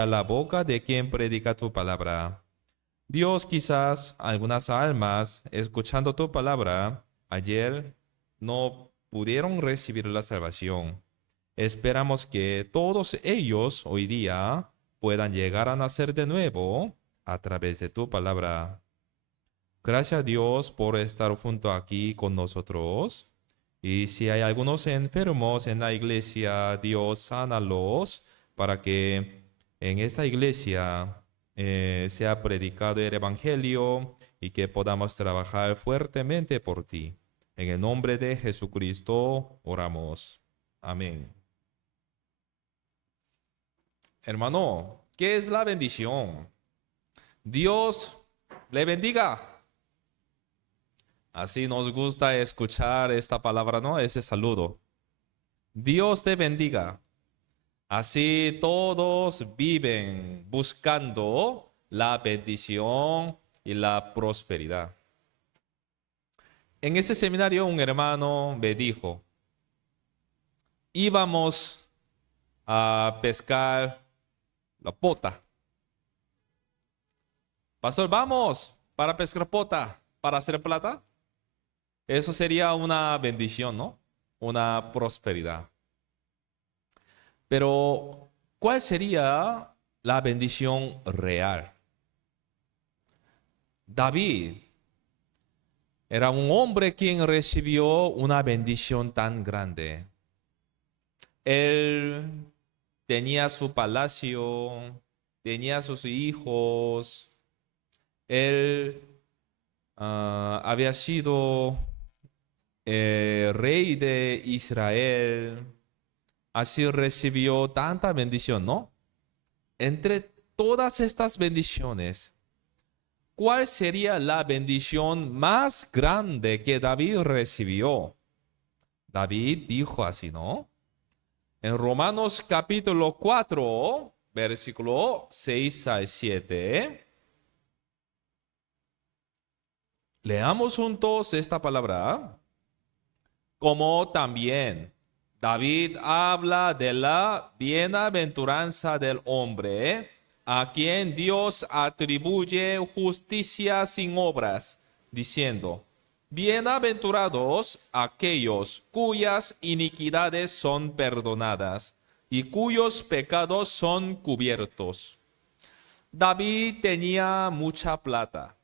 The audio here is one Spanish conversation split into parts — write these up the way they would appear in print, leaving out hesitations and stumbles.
a la boca de quien predica tu palabra. Dios, quizás algunas almas, escuchando tu palabra, ayer no pudieron recibir la salvación. Esperamos que todos ellos hoy día puedan llegar a nacer de nuevo a través de tu palabra. Gracias a Dios por estar junto aquí con nosotros. Y si hay algunos enfermos en la iglesia, Dios sánalos para que en esta iglesia sea predicado el Evangelio y que podamos trabajar fuertemente por ti. En el nombre de Jesucristo oramos. Amén. Hermano, ¿qué es la bendición? Dios le bendiga. Así nos gusta escuchar esta palabra, ¿no? Ese saludo. Dios te bendiga. Así todos viven buscando la bendición y la prosperidad. En ese seminario un hermano me dijo, íbamos a pescar la pota. Pastor, vamos para pescar pota, para hacer plata. Eso sería una bendición, ¿no? Una prosperidad. Pero, ¿cuál sería la bendición real? David era un hombre quien recibió una bendición tan grande. Él tenía su palacio, tenía sus hijos, él había sido rey de Israel, así recibió tanta bendición, ¿no? Entre todas estas bendiciones, ¿cuál sería la bendición más grande que David recibió? David dijo así, ¿no? En Romanos capítulo 4, versículo 6 al 7. Leamos juntos esta palabra. Como también David habla de la bienaventuranza del hombre, a quien Dios atribuye justicia sin obras, diciendo, bienaventurados aquellos cuyas iniquidades son perdonadas y cuyos pecados son cubiertos. David tenía mucha plata.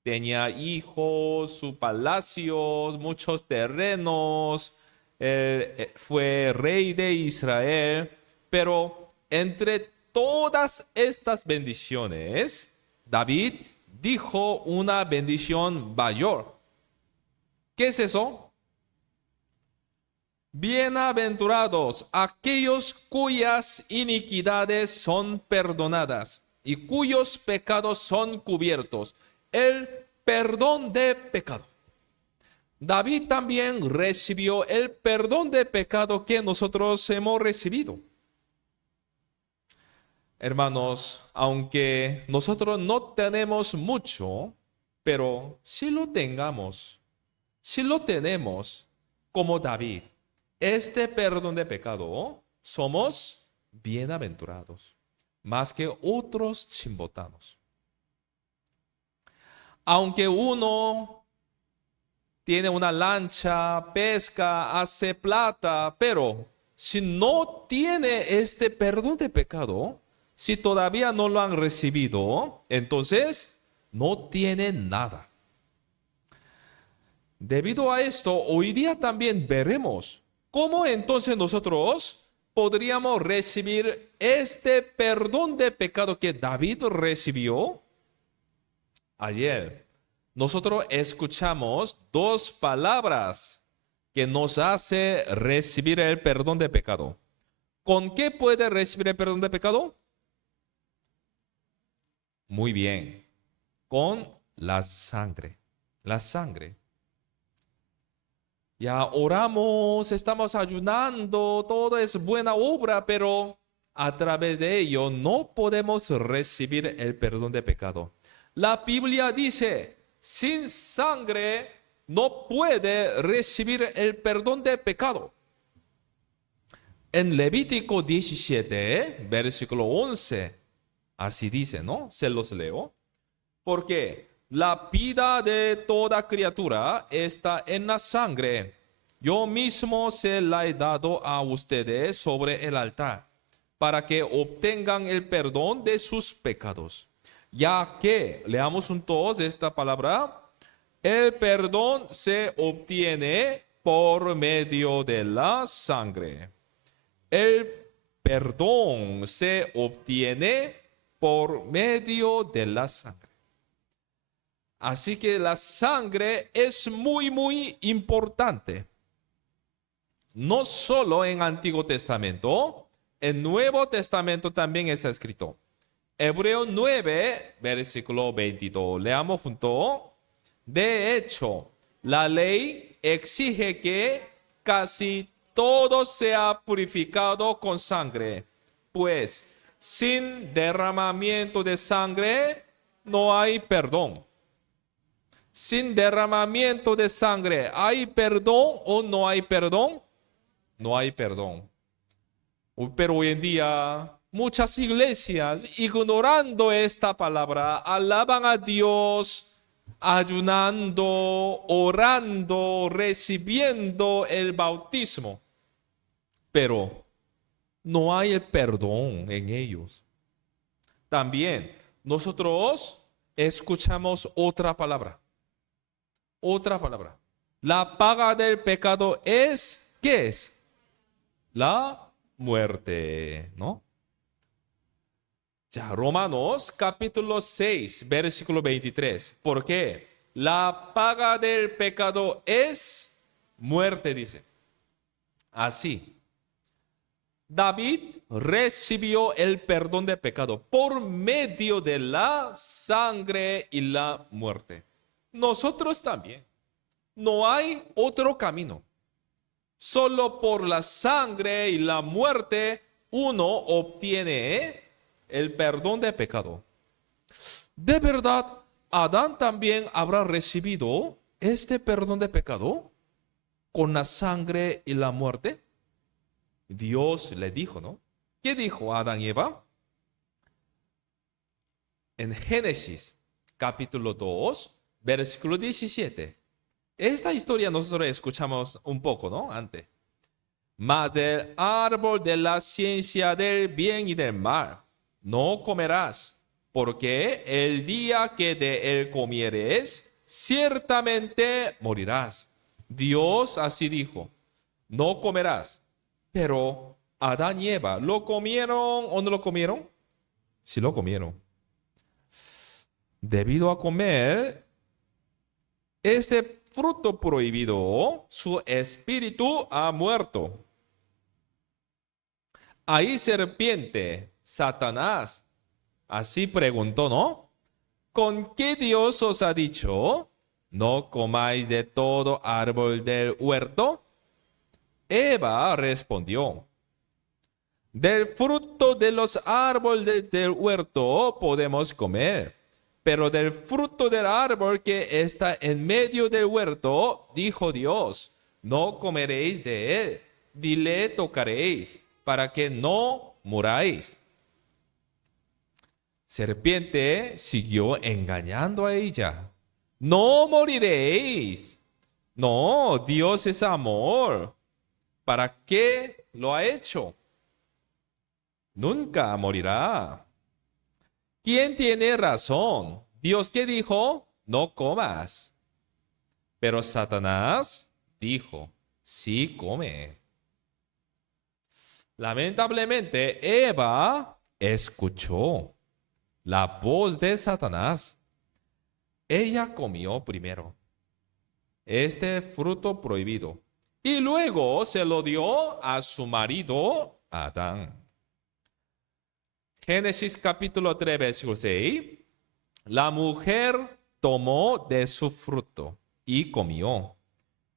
Tenía hijos, sus palacios, muchos terrenos. Él fue rey de Israel. Pero entre todas estas bendiciones, David dijo una bendición mayor. ¿Qué es eso? Bienaventurados aquellos cuyas iniquidades son perdonadas y cuyos pecados son cubiertos. El perdón de pecado. David también recibió el perdón de pecado que nosotros hemos recibido. Hermanos, aunque nosotros no tenemos mucho, pero si lo tenemos como David, este perdón de pecado, somos bienaventurados, más que otros chimbotanos. Aunque uno tiene una lancha, pesca, hace plata, pero si no tiene este perdón de pecado, si todavía no lo han recibido, entonces no tiene nada. Debido a esto, hoy día también veremos cómo entonces nosotros podríamos recibir este perdón de pecado que David recibió. Ayer nosotros escuchamos dos palabras que nos hace recibir el perdón de pecado. ¿Con qué puede recibir el perdón de pecado? Muy bien, con la sangre. La sangre. Ya oramos, estamos ayunando, todo es buena obra, pero a través de ello no podemos recibir el perdón de pecado. La Biblia dice, sin sangre no puede recibir el perdón de pecado. En Levítico 17, versículo 11, Así dice, ¿no? Se los leo. Porque la vida de toda criatura está en la sangre. Yo mismo se la he dado a ustedes sobre el altar, para que obtengan el perdón de sus pecados. Ya que, leamos juntos esta palabra, el perdón se obtiene por medio de la sangre. El perdón se obtiene por medio de la sangre. Así que la sangre es muy, muy importante. No solo en Antiguo Testamento, en Nuevo Testamento también está escrito. Hebreo 9, versículo 22. Leamos juntos. De hecho, la ley exige que casi todo sea purificado con sangre, pues sin derramamiento de sangre no hay perdón. Sin derramamiento de sangre, ¿hay perdón o no hay perdón? No hay perdón. Pero hoy en día, muchas iglesias, ignorando esta palabra, alaban a Dios, ayunando, orando, recibiendo el bautismo. Pero no hay el perdón en ellos. También nosotros escuchamos otra palabra. Otra palabra. La paga del pecado es, ¿qué es? La muerte, ¿no? Ya, Romanos capítulo 6, versículo 23. ¿Por qué? La paga del pecado es muerte, dice. Así, David recibió el perdón de pecado por medio de la sangre y la muerte. Nosotros también. No hay otro camino. Solo por la sangre y la muerte uno obtiene el perdón de pecado. ¿De verdad Adán también habrá recibido este perdón de pecado con la sangre y la muerte? Dios le dijo, ¿no? ¿Qué dijo Adán y Eva? En Génesis capítulo 2, versículo 17. Esta historia nosotros escuchamos un poco, ¿no? Antes. Mas del árbol de la ciencia del bien y del mal no comerás, porque el día que de él comieres, ciertamente morirás. Dios así dijo, no comerás. Pero Adán y Eva, ¿lo comieron o no lo comieron? Sí lo comieron. Debido a comer ese fruto prohibido, su espíritu ha muerto. Ahí serpiente, Satanás, así preguntó, ¿no? ¿Con qué Dios os ha dicho? ¿No comáis de todo árbol del huerto? Eva respondió, del fruto de los árboles del huerto podemos comer, pero del fruto del árbol que está en medio del huerto, dijo Dios, no comeréis de él, ni le tocaréis, para que no muráis. Serpiente siguió engañando a ella. No moriréis. No, Dios es amor. ¿Para qué lo ha hecho? Nunca morirá. ¿Quién tiene razón? Dios que dijo, no comas. Pero Satanás dijo, sí come. Lamentablemente, Eva escuchó la voz de Satanás. Ella comió primero este fruto prohibido y luego se lo dio a su marido Adán. Génesis capítulo 3, versículo 6. La mujer tomó de su fruto y comió,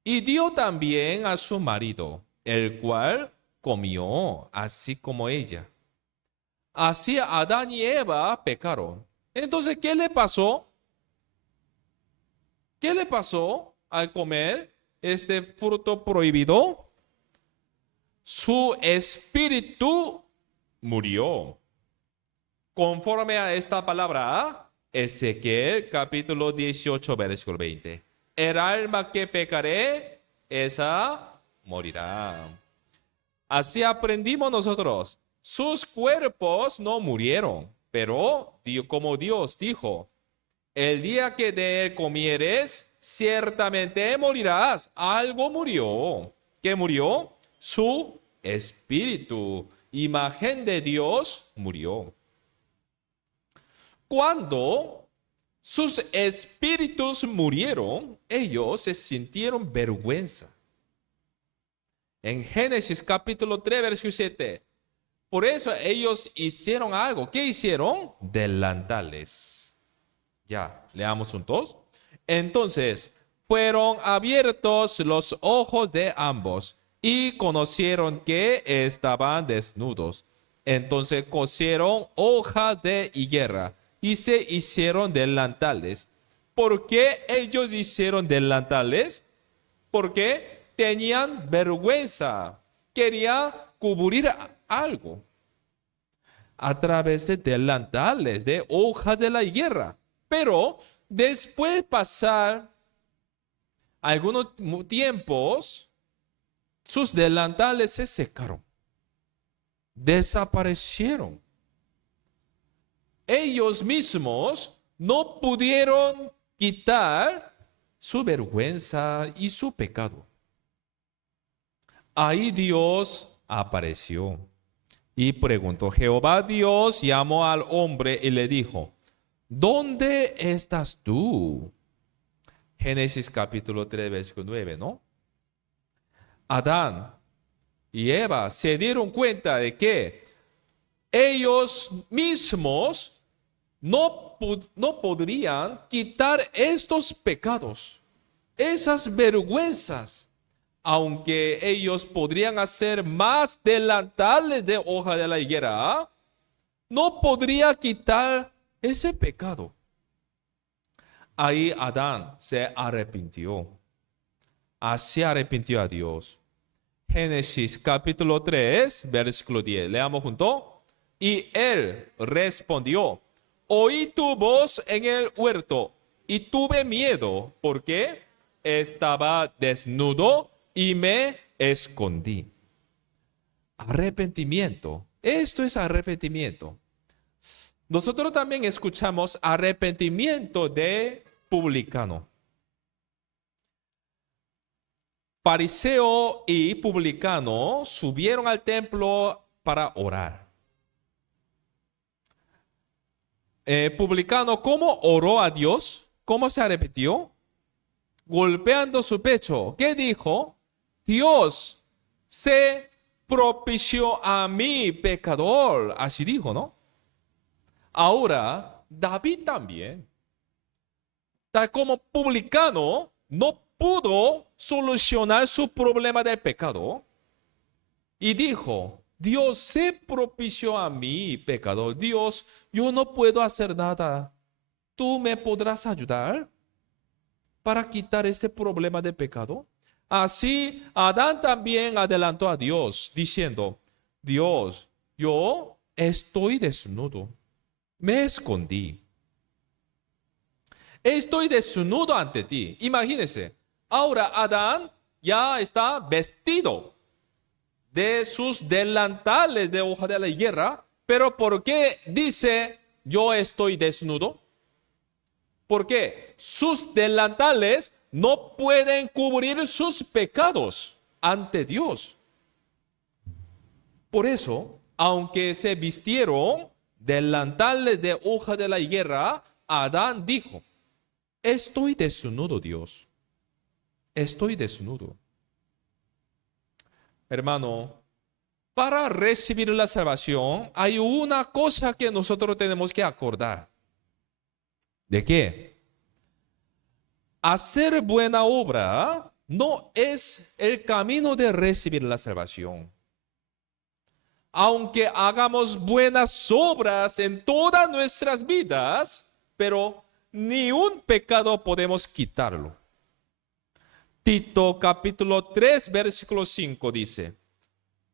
y dio también a su marido, el cual comió así como ella. Así Adán y Eva pecaron. Entonces, ¿qué le pasó? ¿Qué le pasó al comer este fruto prohibido? Su espíritu murió. Conforme a esta palabra, Ezequiel capítulo 18, versículo 20. El alma que pecaré, esa morirá. Así aprendimos nosotros. Sus cuerpos no murieron, pero como Dios dijo, el día que de él comieres, ciertamente morirás. Algo murió. ¿Qué murió? Su espíritu. Imagen de Dios murió. Cuando sus espíritus murieron, ellos se sintieron vergüenza. En Génesis capítulo 3, versículo 7. Por eso ellos hicieron algo. ¿Qué hicieron? Delantales. Ya, leamos juntos. Entonces, fueron abiertos los ojos de ambos y conocieron que estaban desnudos. Entonces cosieron hojas de higuera y se hicieron delantales. ¿Por qué ellos hicieron delantales? Porque tenían vergüenza. Querían cubrir algo a través de delantales, de hojas de la higuera. Pero después de pasar algunos tiempos, sus delantales se secaron, desaparecieron. Ellos mismos no pudieron quitar su vergüenza y su pecado. Ahí Dios apareció y preguntó. Jehová Dios llamó al hombre y le dijo, ¿dónde estás tú? Génesis capítulo 3, versículo 9, ¿no? Adán y Eva se dieron cuenta de que ellos mismos no podrían quitar estos pecados, esas vergüenzas, aunque ellos podrían hacer más delantales de hoja de la higuera, no podría quitar ese pecado. Ahí Adán se arrepintió. Así arrepintió a Dios. Génesis capítulo 3, versículo 10. Leamos junto. Y él respondió, oí tu voz en el huerto y tuve miedo porque estaba desnudo y me escondí. Arrepentimiento. Esto es arrepentimiento. Nosotros también escuchamos arrepentimiento de publicano. Fariseo y publicano subieron al templo para orar. Publicano, ¿cómo oró a Dios? ¿Cómo se arrepintió? Golpeando su pecho. ¿Qué dijo? Dios se propició a mí, pecador. Así dijo, ¿no? Ahora, David también, tal como publicano, no pudo solucionar su problema del pecado y dijo, Dios se propició a mí, pecador. Dios, yo no puedo hacer nada. ¿Tú me podrás ayudar para quitar este problema de pecado? Así, Adán también adelantó a Dios, diciendo, Dios, yo estoy desnudo. Me escondí. Estoy desnudo ante ti. Imagínense. Ahora Adán ya está vestido de sus delantales de hoja de la higuera. Pero ¿por qué dice yo estoy desnudo? Porque sus delantales no pueden cubrir sus pecados ante Dios. Por eso, aunque se vistieron delantales de hoja de la higuera, Adán dijo, estoy desnudo, Dios. Estoy desnudo. Hermano, para recibir la salvación hay una cosa que nosotros tenemos que acordar. ¿De qué? Hacer buena obra no es el camino de recibir la salvación. Aunque hagamos buenas obras en todas nuestras vidas, pero ni un pecado podemos quitarlo. Tito capítulo 3, versículo 5 dice,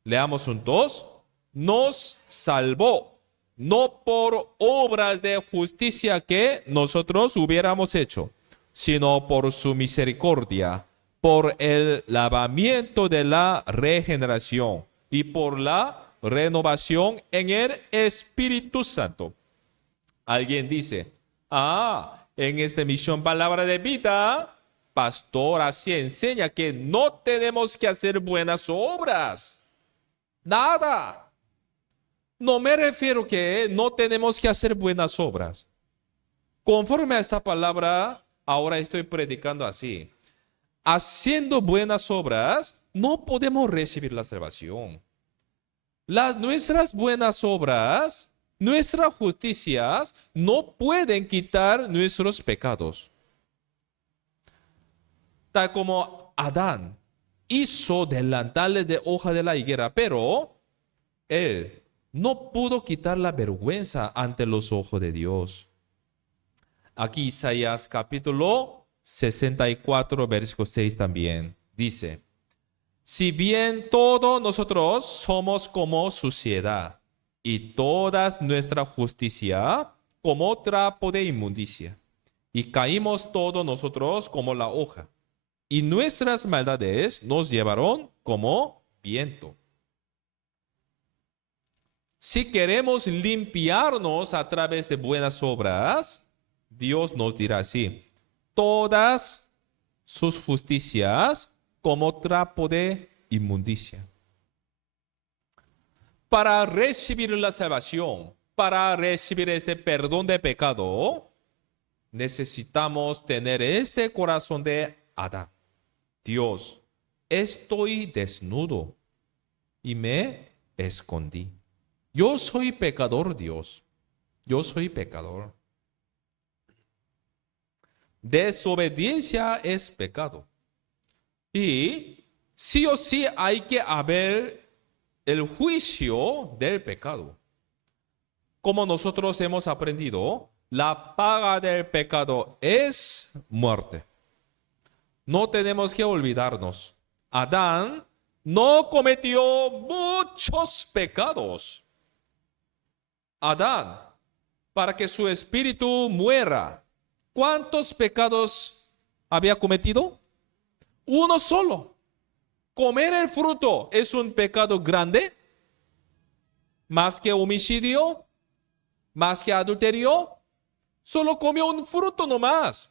leamos juntos, nos salvó no por obras de justicia que nosotros hubiéramos hecho, sino por su misericordia, por el lavamiento de la regeneración y por la renovación en el Espíritu Santo. Alguien dice, en esta misión Palabra de Vida, pastor así enseña que no tenemos que hacer buenas obras. Nada. No me refiero que no tenemos que hacer buenas obras. Conforme a esta palabra, ahora estoy predicando así. Haciendo buenas obras, no podemos recibir la salvación. Nuestras buenas obras, nuestra justicia, no pueden quitar nuestros pecados. Tal como Adán hizo delantales de hoja de la higuera, pero él no pudo quitar la vergüenza ante los ojos de Dios. Aquí Isaías capítulo 64, versículo 6 también dice, si bien todos nosotros somos como suciedad y toda nuestra justicia como trapo de inmundicia, y caímos todos nosotros como la hoja, y nuestras maldades nos llevaron como viento. Si queremos limpiarnos a través de buenas obras, Dios nos dirá así, todas sus justicias como trapo de inmundicia. Para recibir la salvación, para recibir este perdón de pecado, necesitamos tener este corazón de Adán. Dios, estoy desnudo y me escondí. Yo soy pecador, Dios. Yo soy pecador. Desobediencia es pecado. Y sí o sí hay que haber el juicio del pecado. Como nosotros hemos aprendido, la paga del pecado es muerte. No tenemos que olvidarnos. Adán no cometió muchos pecados. Adán, para que su espíritu muera, ¿cuántos pecados había cometido? Uno solo. ¿Comer el fruto es un pecado grande? ¿Más que homicidio? ¿Más que adulterio? Solo comió un fruto nomás.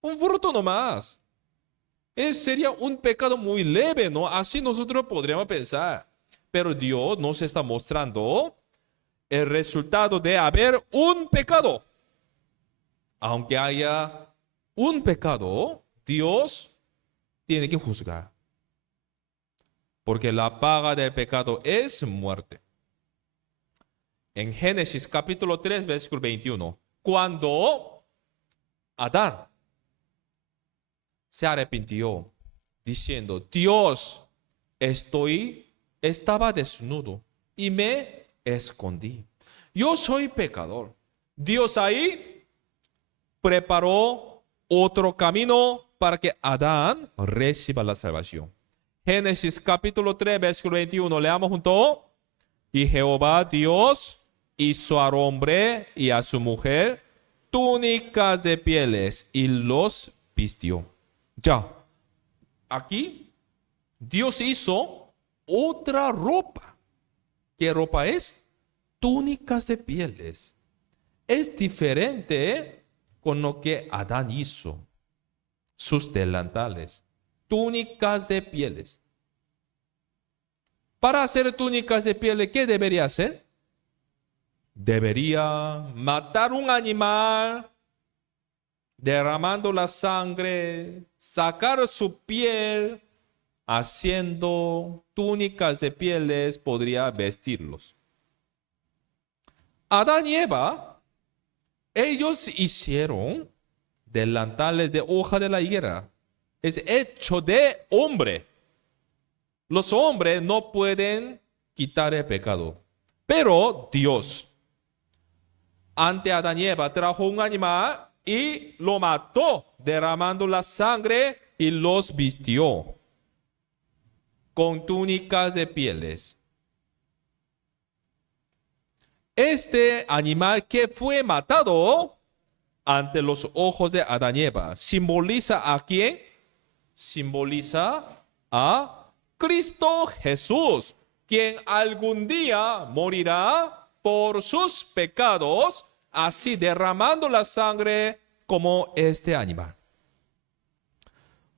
Un fruto nomás. Sería un pecado muy leve, ¿no? Así nosotros podríamos pensar. Pero Dios nos está mostrando el resultado de haber un pecado. Aunque haya un pecado, Dios tiene que juzgar. Porque la paga del pecado es muerte. En Génesis capítulo 3, versículo 21, cuando Adán se arrepintió, diciendo, Dios, estaba desnudo y me escondí. Yo soy pecador. Dios ahí preparó otro camino para que Adán reciba la salvación. Génesis capítulo 3, versículo 21, leamos juntos. Y Jehová Dios hizo al hombre y a su mujer túnicas de pieles y los vistió. Ya, aquí Dios hizo otra ropa. ¿Qué ropa es? Túnicas de pieles. Es diferente con lo que Adán hizo. Sus delantales. Túnicas de pieles. Para hacer túnicas de pieles, ¿qué debería hacer? Debería matar un animal, derramando la sangre, sacar su piel, haciendo túnicas de pieles, podría vestirlos. Adán y Eva, ellos hicieron delantales de hoja de la higuera. Es hecho de hombre. Los hombres no pueden quitar el pecado. Pero Dios, ante Adán y Eva, trajo un animal y lo mató, derramando la sangre y los vistió con túnicas de pieles. Este animal que fue matado ante los ojos de Adán y Eva, ¿simboliza a quién? Simboliza a Cristo Jesús, quien algún día morirá por sus pecados, así derramando la sangre como este animal.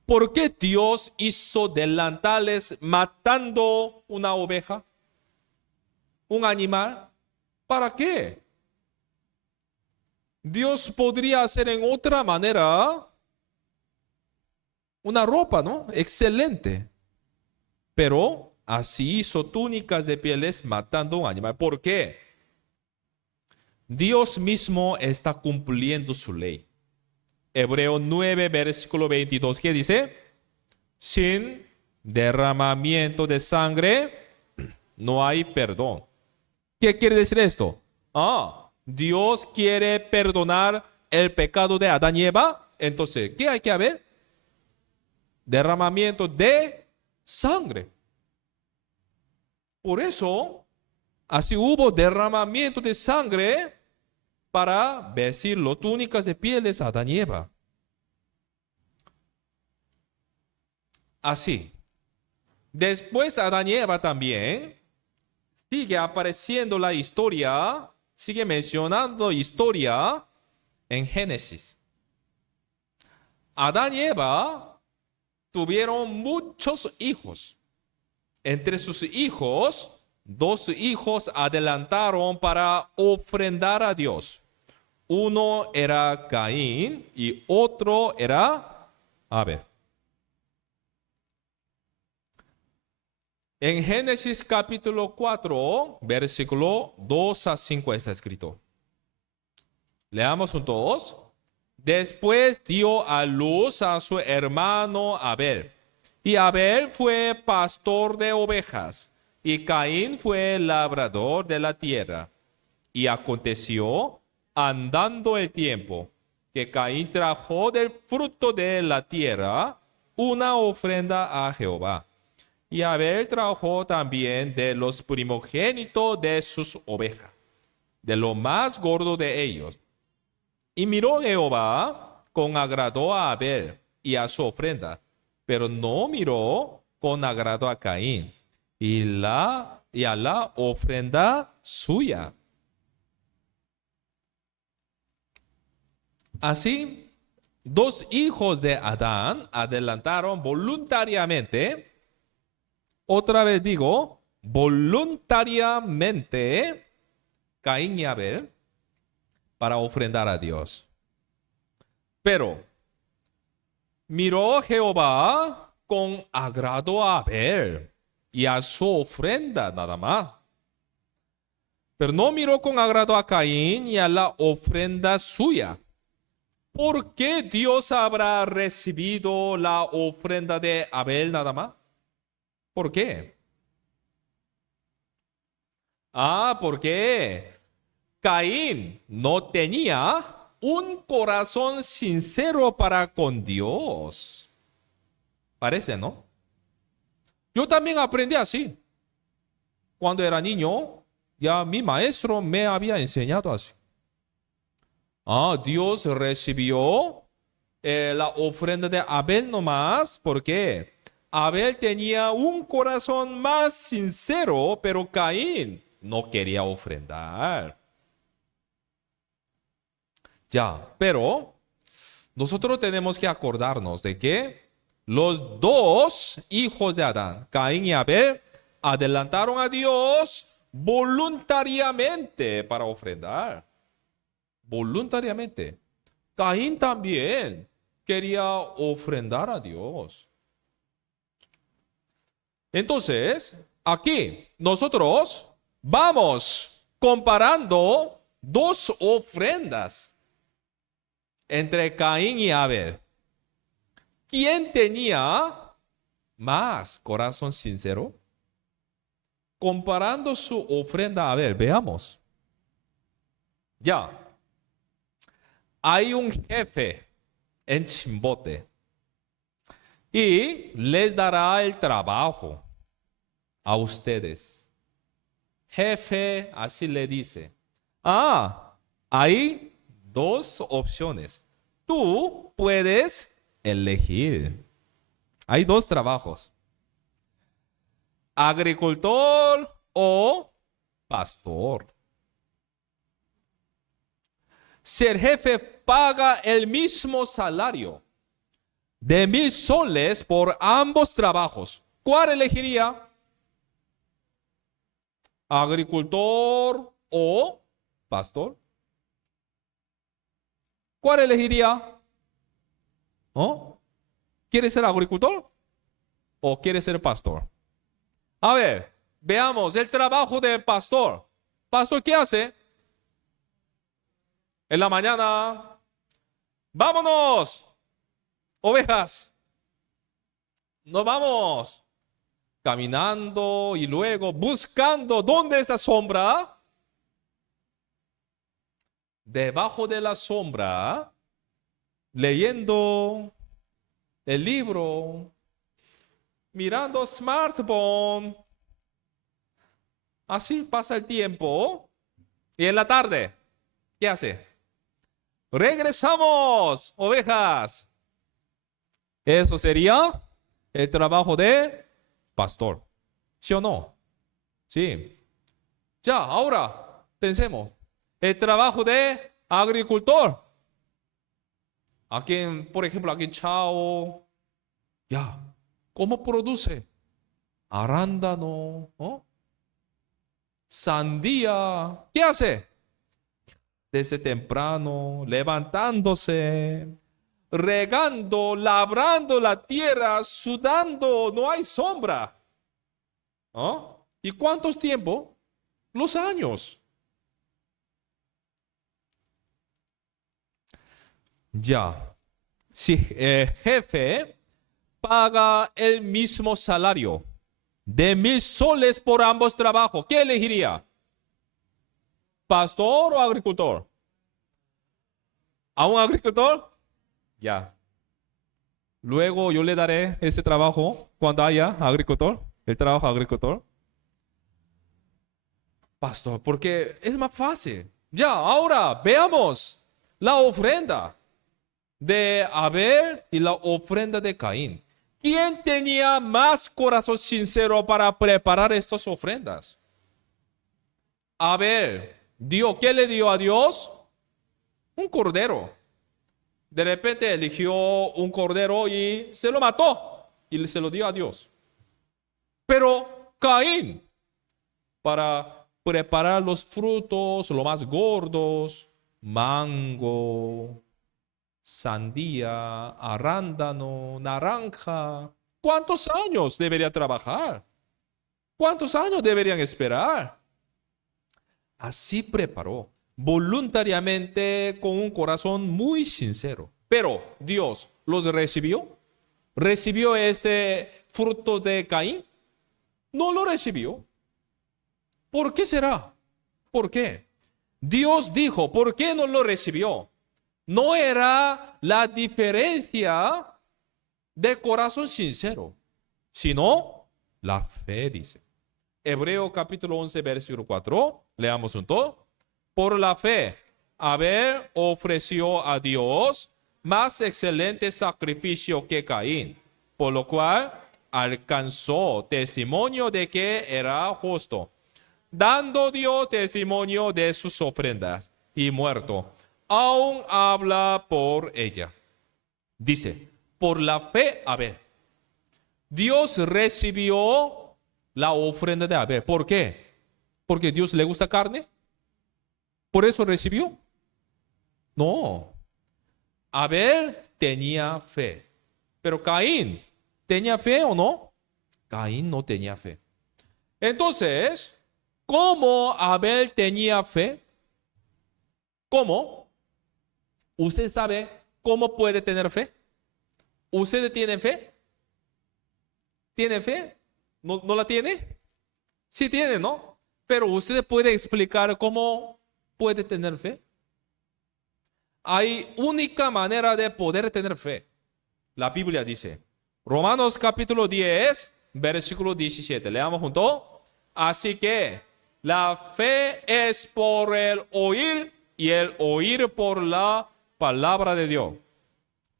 ¿Por qué Dios hizo delantales matando una oveja? ¿Un animal? ¿Para qué? Dios podría hacer en otra manera una ropa, ¿no? Excelente. Pero así hizo túnicas de pieles matando a un animal. ¿Por qué? Dios mismo está cumpliendo su ley. Hebreo 9, versículo 22, ¿qué dice? Sin derramamiento de sangre no hay perdón. ¿Qué quiere decir esto? Dios quiere perdonar el pecado de Adán y Eva. Entonces, ¿qué hay que haber? Derramamiento de sangre. Por eso, así hubo derramamiento de sangre para vestir las túnicas de pieles a Adán y Eva. Así. Después Adán y Eva también sigue apareciendo la historia, sigue mencionando historia en Génesis. Adán y Eva tuvieron muchos hijos. Entre sus hijos, 2 hijos adelantaron para ofrendar a Dios. Uno era Caín y otro era Abel. En Génesis capítulo 4, versículo 2 a 5 está escrito. Leamos juntos. Después dio a luz a su hermano Abel. Y Abel fue pastor de ovejas, y Caín fue labrador de la tierra. Y aconteció, andando el tiempo, que Caín trajo del fruto de la tierra una ofrenda a Jehová. Y Abel trajo también de los primogénitos de sus ovejas, de lo más gordo de ellos. Y miró Jehová con agrado a Abel y a su ofrenda, pero no miró con agrado a Caín y a la ofrenda suya. Así, 2 hijos de Adán adelantaron voluntariamente, otra vez digo, voluntariamente, Caín y Abel, para ofrendar a Dios. Pero miró Jehová con agrado a Abel y a su ofrenda nada más. Pero no miró con agrado a Caín y a la ofrenda suya. ¿Por qué Dios habrá recibido la ofrenda de Abel nada más? ¿Por qué? Porque Caín no tenía un corazón sincero para con Dios. Parece, ¿no? Yo también aprendí así. Cuando era niño, ya mi maestro me había enseñado así. Dios recibió la ofrenda de Abel nomás porque Abel tenía un corazón más sincero, pero Caín no quería ofrendar. Ya, pero nosotros tenemos que acordarnos de que los 2 hijos de Adán, Caín y Abel, adelantaron a Dios voluntariamente para ofrendar. Voluntariamente. Caín también quería ofrendar a Dios. Entonces, aquí nosotros vamos comparando 2 ofrendas entre Caín y Abel. ¿Quién tenía más corazón sincero? Comparando su ofrenda a Abel, veamos. Ya. Hay un jefe en Chimbote y les dará el trabajo a ustedes. Jefe, así le dice, Hay dos opciones. Tú puedes elegir. Hay dos trabajos. Agricultor o pastor. Si el jefe paga el mismo salario de 1,000 soles por ambos trabajos, ¿cuál elegiría? ¿Agricultor o pastor? ¿Cuál elegiría? ¿Oh? ¿Quiere ser agricultor o quiere ser pastor? A ver, veamos el trabajo de pastor. ¿Pastor qué hace? En la mañana, vámonos, ovejas, nos vamos caminando y luego buscando dónde está sombra. Debajo de la sombra, leyendo el libro, mirando smartphone. Así pasa el tiempo. Y en la tarde, ¿qué hace? Regresamos, ovejas. Eso sería el trabajo de pastor. ¿Sí o no? Sí. Ya, ahora pensemos. El trabajo de agricultor. Aquí, por ejemplo, aquí Chao. Ya, ¿cómo produce? Arándano, ¿no? Sandía. ¿Qué hace? Desde temprano, levantándose, regando, labrando la tierra, sudando, no hay sombra. ¿Ah? ¿Y cuántos tiempo? Los años. Ya. Si el jefe paga el mismo salario de 1,000 soles por ambos trabajos, ¿qué elegiría? ¿Pastor o agricultor? ¿A un agricultor? Ya. Luego yo le daré ese trabajo cuando haya agricultor, el trabajo agricultor. Pastor, porque es más fácil. Ya, ahora veamos la ofrenda de Abel y la ofrenda de Caín. ¿Quién tenía más corazón sincero para preparar estas ofrendas? Abel dio, ¿qué le dio a Dios? Un cordero. De repente eligió un cordero y se lo mató y se lo dio a Dios. Pero Caín, para preparar los frutos, los más gordos, mango, sandía, arándano, naranja. ¿Cuántos años debería trabajar? ¿Cuántos años deberían esperar? Así preparó, voluntariamente, con un corazón muy sincero. Pero Dios los recibió. ¿Recibió este fruto de Caín? No lo recibió. ¿Por qué será? ¿Por qué? Dios dijo, ¿por qué no lo recibió? No era la diferencia de corazón sincero, sino la fe, dice. Hebreo capítulo 11, versículo 4. Leamos juntos. Por la fe, Abel ofreció a Dios más excelente sacrificio que Caín, por lo cual alcanzó testimonio de que era justo, dando Dios testimonio de sus ofrendas, y muerto, aún habla por ella. Dice, por la fe, Abel. Dios recibió la ofrenda de Abel. ¿Por qué? ¿Porque Dios le gusta carne? ¿Por eso recibió? No. Abel tenía fe. Pero Caín, ¿tenía fe o no? Caín no tenía fe. Entonces, ¿cómo Abel tenía fe? ¿Cómo? ¿Usted sabe cómo puede tener fe? ¿Usted tiene fe? ¿Tiene fe? ¿No la tiene? Sí tiene, ¿no? Pero usted puede explicar cómo puede tener fe. Hay única manera de poder tener fe. La Biblia dice, Romanos capítulo 10, versículo 17. Leamos juntos. Así que La fe es por el oír y el oír por la palabra de Dios.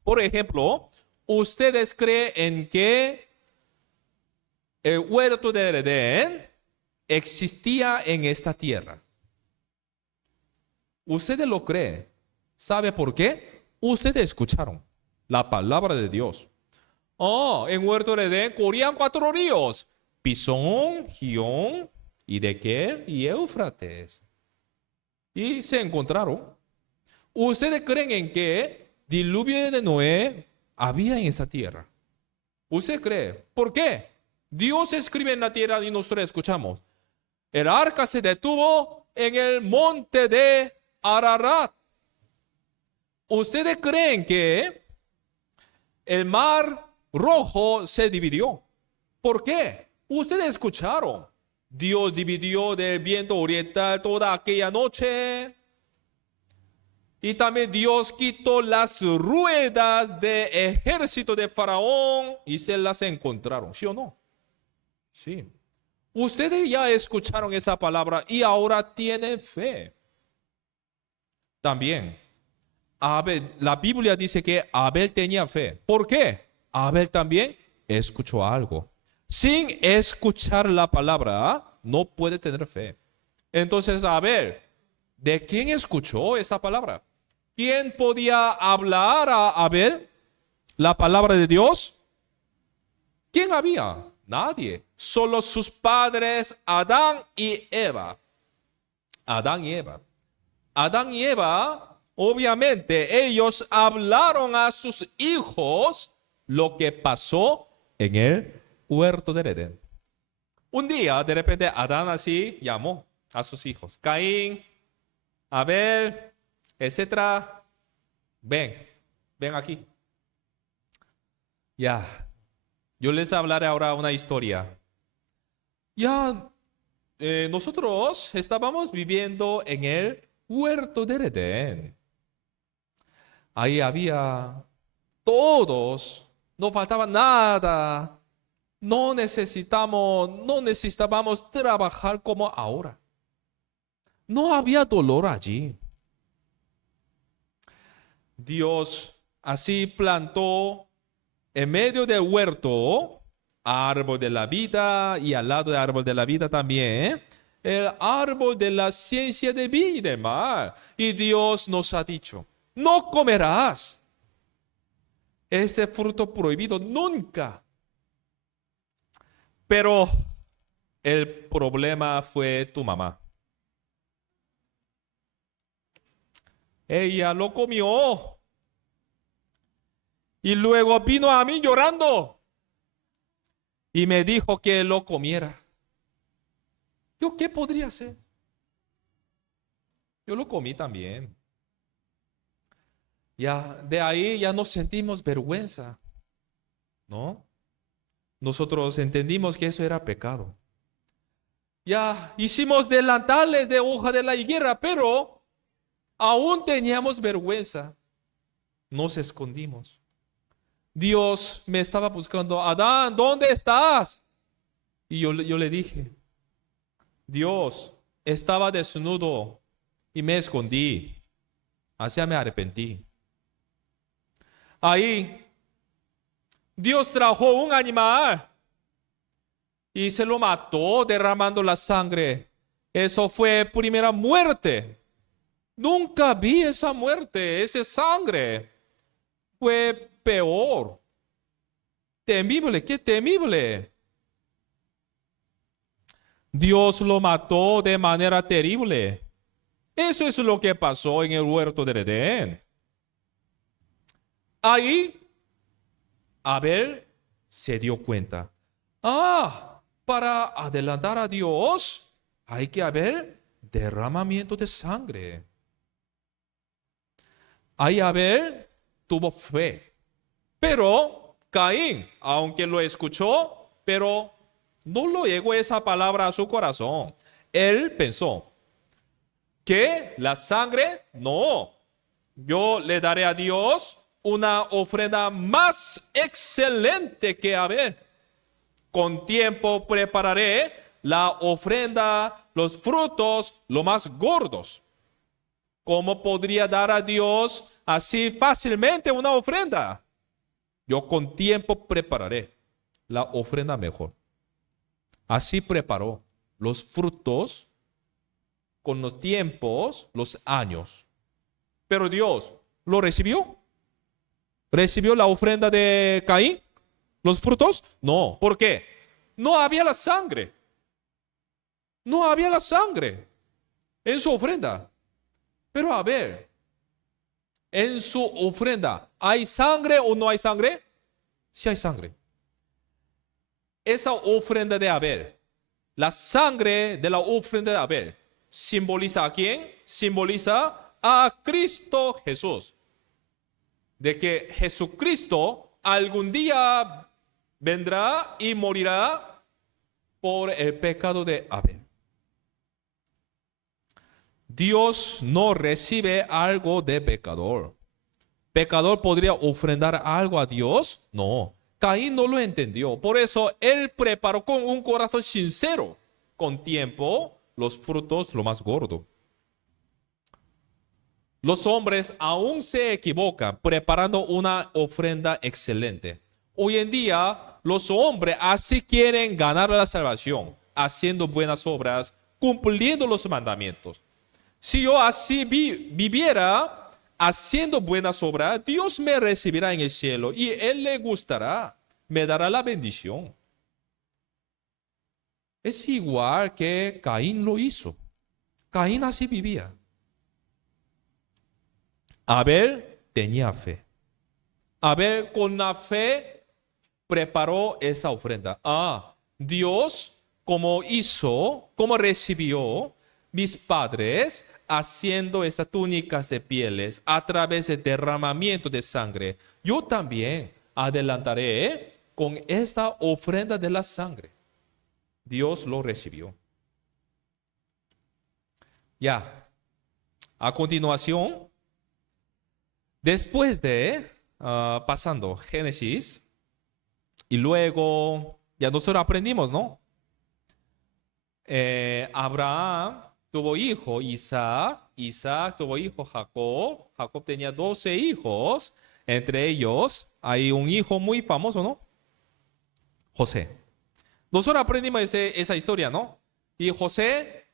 Por ejemplo, ¿ustedes creen en que el huerto de Edén existía en esta tierra? ¿Ustedes lo creen? ¿Sabe por qué? Ustedes escucharon la palabra de Dios. Oh, en huerto de Edén corrían 4 ríos: Pisón, Gión, Hiddekel y Éufrates. Y se encontraron. ¿Ustedes creen en que diluvio de Noé había en esta tierra? ¿Usted cree? ¿Por qué? Dios escribe en la tierra y nosotros escuchamos. El arca se detuvo en el monte de Ararat. ¿Ustedes creen que el mar Rojo se dividió? ¿Por qué? Ustedes escucharon. Dios dividió del viento oriental toda aquella noche. Y también Dios quitó las ruedas del ejército de Faraón y se las encontraron. ¿Sí o no? Sí. Ustedes ya escucharon esa palabra y ahora tienen fe. También, Abel, la Biblia dice que Abel tenía fe. ¿Por qué? Abel también escuchó algo. Sin escuchar la palabra, no puede tener fe. Entonces, Abel, ¿de quién escuchó esa palabra? ¿Quién podía hablar a Abel la palabra de Dios? ¿Quién había? Nadie. Solo sus padres, Adán y Eva. Adán y Eva. Adán y Eva, obviamente, ellos hablaron a sus hijos lo que pasó en el huerto del Edén. Un día, de repente, Adán así llamó a sus hijos: Caín, Abel, etcétera. Ven aquí. Ya, yo les hablaré ahora una historia. Nosotros estábamos viviendo en el huerto del Edén. Ahí había todos, no faltaba nada. No necesitábamos trabajar como ahora. No había dolor allí. Dios así plantó en medio del huerto árbol de la vida y al lado del árbol de la vida también el árbol de la ciencia de bien y del mal. Y Dios nos ha dicho: no comerás este fruto prohibido nunca. Pero el problema fue tu mamá. Ella lo comió. Y luego vino a mí llorando. Y me dijo que lo comiera. ¿Yo qué podría hacer? Yo lo comí también. Ya, de ahí ya nos sentimos vergüenza, ¿no? Nosotros entendimos que eso era pecado. Ya hicimos delantales de hoja de la higuera, pero aún teníamos vergüenza. Nos escondimos. Dios me estaba buscando: Adán, ¿dónde estás? Y yo le dije: Dios, estaba desnudo y me escondí. Así me arrepentí. Ahí Dios trajo un animal y se lo mató derramando la sangre. Eso fue primera muerte. Nunca vi esa muerte, esa sangre. Fue peor. Temible, qué temible. Dios lo mató de manera terrible. Eso es lo que pasó en el huerto del Edén. Ahí Abel se dio cuenta: para adelantar a Dios hay que haber derramamiento de sangre. Ahí Abel tuvo fe. Pero Caín, aunque lo escuchó, pero no lo llegó esa palabra a su corazón. Él pensó que la sangre, no. Yo le daré a Dios una ofrenda más excelente que Abel. Con tiempo prepararé la ofrenda, los frutos, los más gordos. ¿Cómo podría dar a Dios así fácilmente una ofrenda? Yo con tiempo prepararé la ofrenda mejor. Así preparó los frutos con los tiempos, los años. Pero Dios lo recibió. ¿Recibió la ofrenda de Caín? ¿Los frutos? No. ¿Por qué? No había la sangre. No había la sangre en su ofrenda. Pero a ver, en su ofrenda, ¿hay sangre o no hay sangre? Sí hay sangre. Esa ofrenda de Abel, la sangre de la ofrenda de Abel, ¿simboliza a quién? Simboliza a Cristo Jesús. De que Jesucristo algún día vendrá y morirá por el pecado de Abel. Dios no recibe algo de pecador. ¿Pecador podría ofrendar algo a Dios? No. Caín no lo entendió. Por eso él preparó con un corazón sincero, con tiempo, los frutos lo más gordo. Los hombres aún se equivocan preparando una ofrenda excelente. Hoy en día, los hombres así quieren ganar la salvación, haciendo buenas obras, cumpliendo los mandamientos. Si yo así viviera haciendo buenas obras, Dios me recibirá en el cielo y Él le gustará, me dará la bendición. Es igual que Caín lo hizo. Caín así vivía. Abel tenía fe. Abel con la fe preparó esa ofrenda. Dios, como hizo, como recibió mis padres haciendo estas túnicas de pieles a través del derramamiento de sangre, yo también adelantaré con esta ofrenda de la sangre. Dios lo recibió. Ya, a continuación, después de pasando Génesis, y luego ya nosotros aprendimos, ¿no? Abraham tuvo hijo Isaac, Isaac tuvo hijo Jacob, Jacob tenía 12 hijos, entre ellos hay un hijo muy famoso, ¿no? José. Nosotros aprendimos esa historia, ¿no? Y José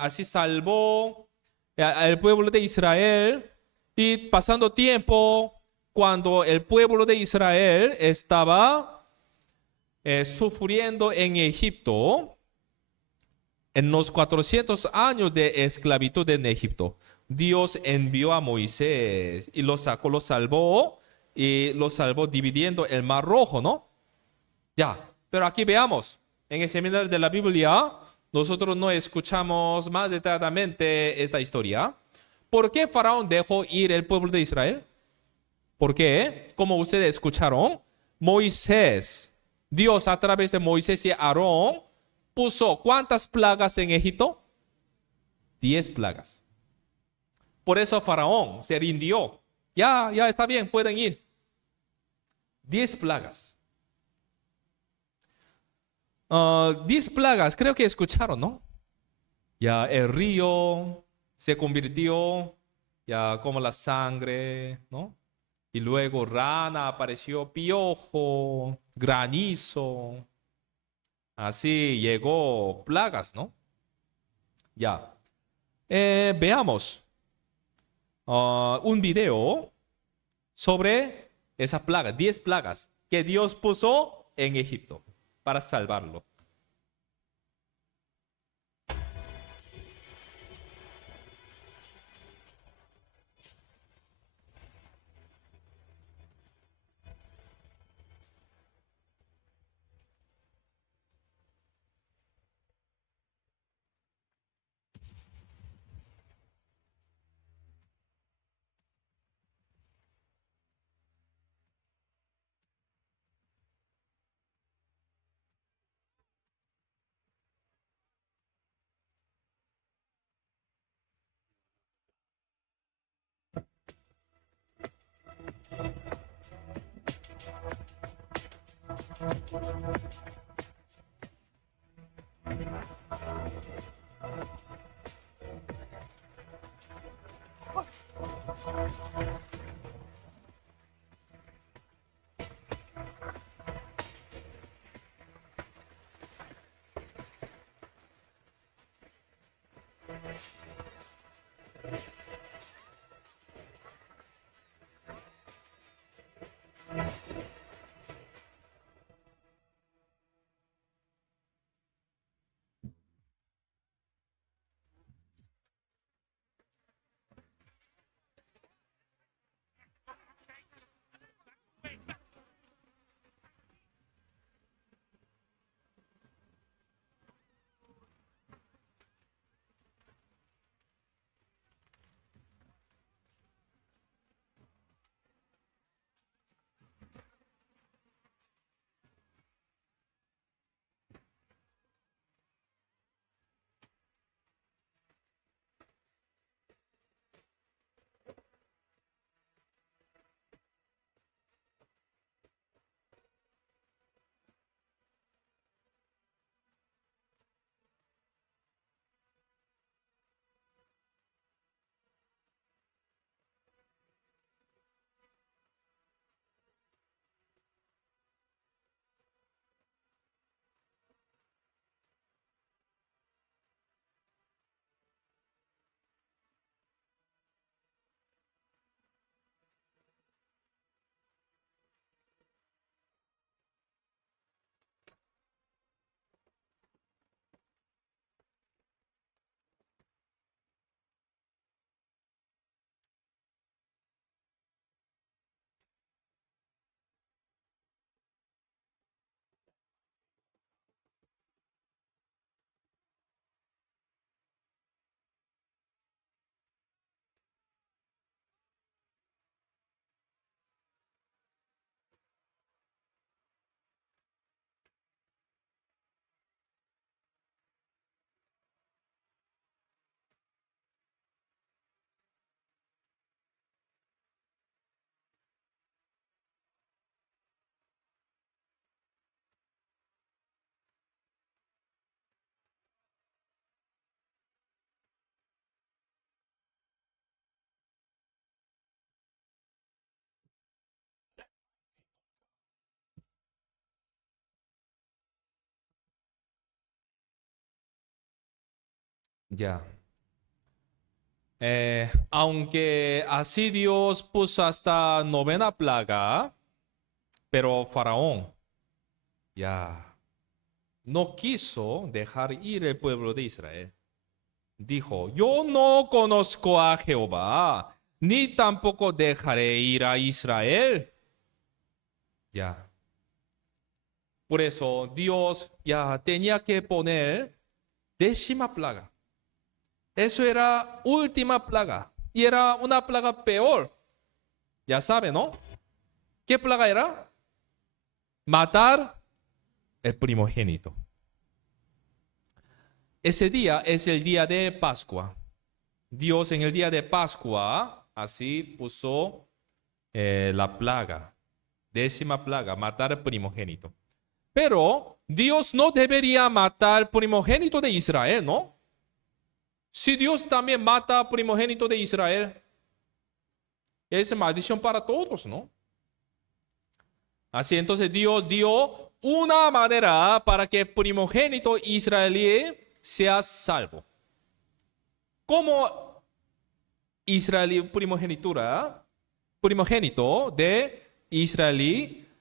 así salvó al pueblo de Israel y pasando tiempo, cuando el pueblo de Israel estaba sufriendo en Egipto, en los 400 años de esclavitud en Egipto, Dios envió a Moisés y lo sacó, lo salvó y lo salvó dividiendo el Mar Rojo, ¿no? Ya, pero aquí veamos, en el seminario de la Biblia, nosotros no escuchamos más detalladamente esta historia. ¿Por qué Faraón dejó ir el pueblo de Israel? Porque, como ustedes escucharon, Moisés, Dios a través de Moisés y Aarón, puso ¿cuántas plagas en Egipto? 10 plagas. Por eso Faraón se rindió. Ya está bien, pueden ir. 10 plagas. 10 plagas, creo que escucharon, ¿no? Ya el río se convirtió ya como la sangre, ¿no? Y luego rana apareció, piojo, granizo. Así llegó plagas, ¿no? Ya. Veamos un video sobre esa plaga, 10 plagas que Dios puso en Egipto para salvarlo. Ya. Aunque así Dios puso hasta novena plaga, pero Faraón ya no quiso dejar ir el pueblo de Israel. Dijo, yo no conozco a Jehová, ni tampoco dejaré ir a Israel. Ya. Por eso Dios ya tenía que poner décima plaga. Eso era última plaga. Y era una plaga peor. Ya sabe, ¿no? ¿Qué plaga era? Matar el primogénito. Ese día es el día de Pascua. Dios en el día de Pascua así puso la plaga, décima plaga, matar al primogénito. Pero Dios no debería matar al primogénito de Israel, ¿no? Si Dios también mata al primogénito de Israel, es maldición para todos, ¿no? Así entonces Dios dio una manera para que el primogénito israelí sea salvo. ¿Cómo israelí primogénito de israelí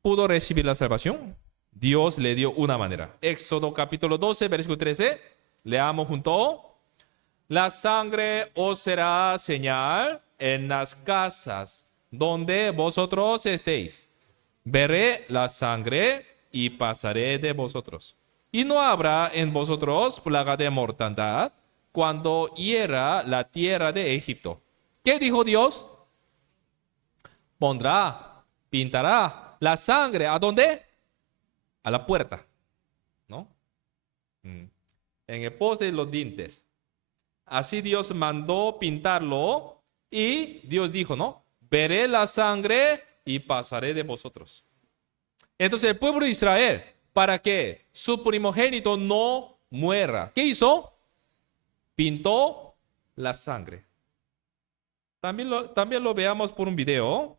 pudo recibir la salvación? Dios le dio una manera. Éxodo capítulo 12, versículo 13. Leamos junto. La sangre os será señal en las casas donde vosotros estéis. Veré la sangre y pasaré de vosotros. Y no habrá en vosotros plaga de mortandad cuando hiera la tierra de Egipto. ¿Qué dijo Dios? Pondrá, pintará la sangre. ¿A dónde? A la puerta, ¿no? Mm. En el poste de los dientes. Así Dios mandó pintarlo y Dios dijo, ¿no? Veré la sangre y pasaré de vosotros. Entonces el pueblo de Israel, para que su primogénito no muera, ¿qué hizo? Pintó la sangre. También lo veamos por un video.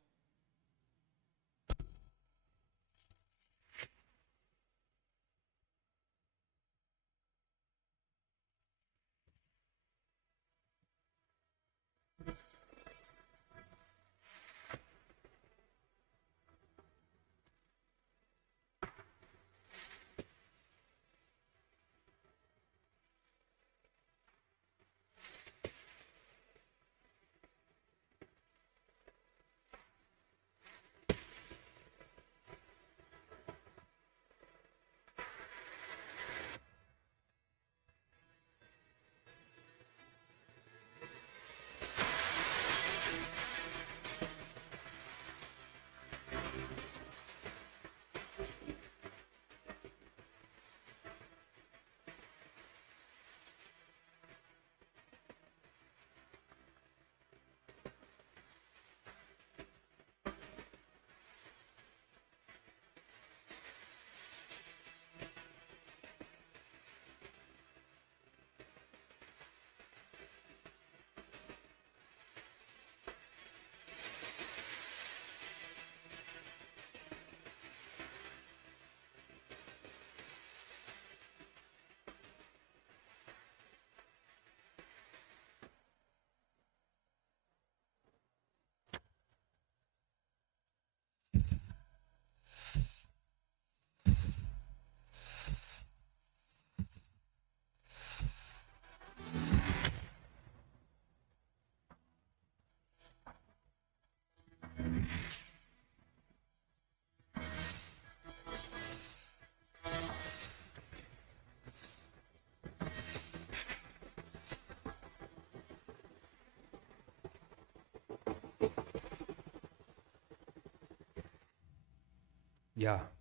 Ya.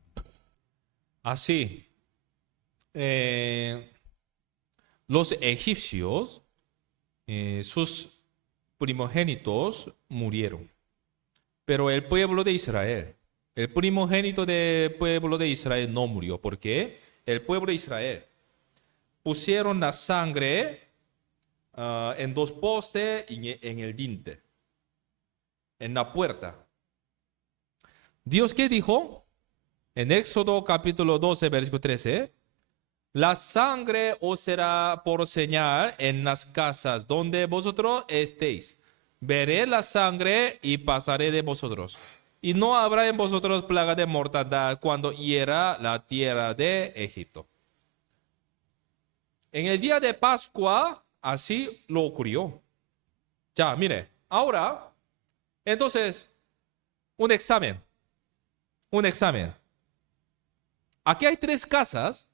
Así, los egipcios, sus primogénitos murieron. Pero el primogénito del pueblo de Israel no murió. ¿Por qué? El pueblo de Israel pusieron la sangre en dos postes y en el dintel, en la puerta. ¿Dios qué dijo? En Éxodo capítulo 12, versículo 13. La sangre os será por señal en las casas donde vosotros estéis. Veré la sangre y pasaré de vosotros. Y no habrá en vosotros plaga de mortandad cuando hiera la tierra de Egipto. En el día de Pascua, así lo ocurrió. Ya, mire, ahora, entonces, un examen. Un examen. Aquí hay 3 casas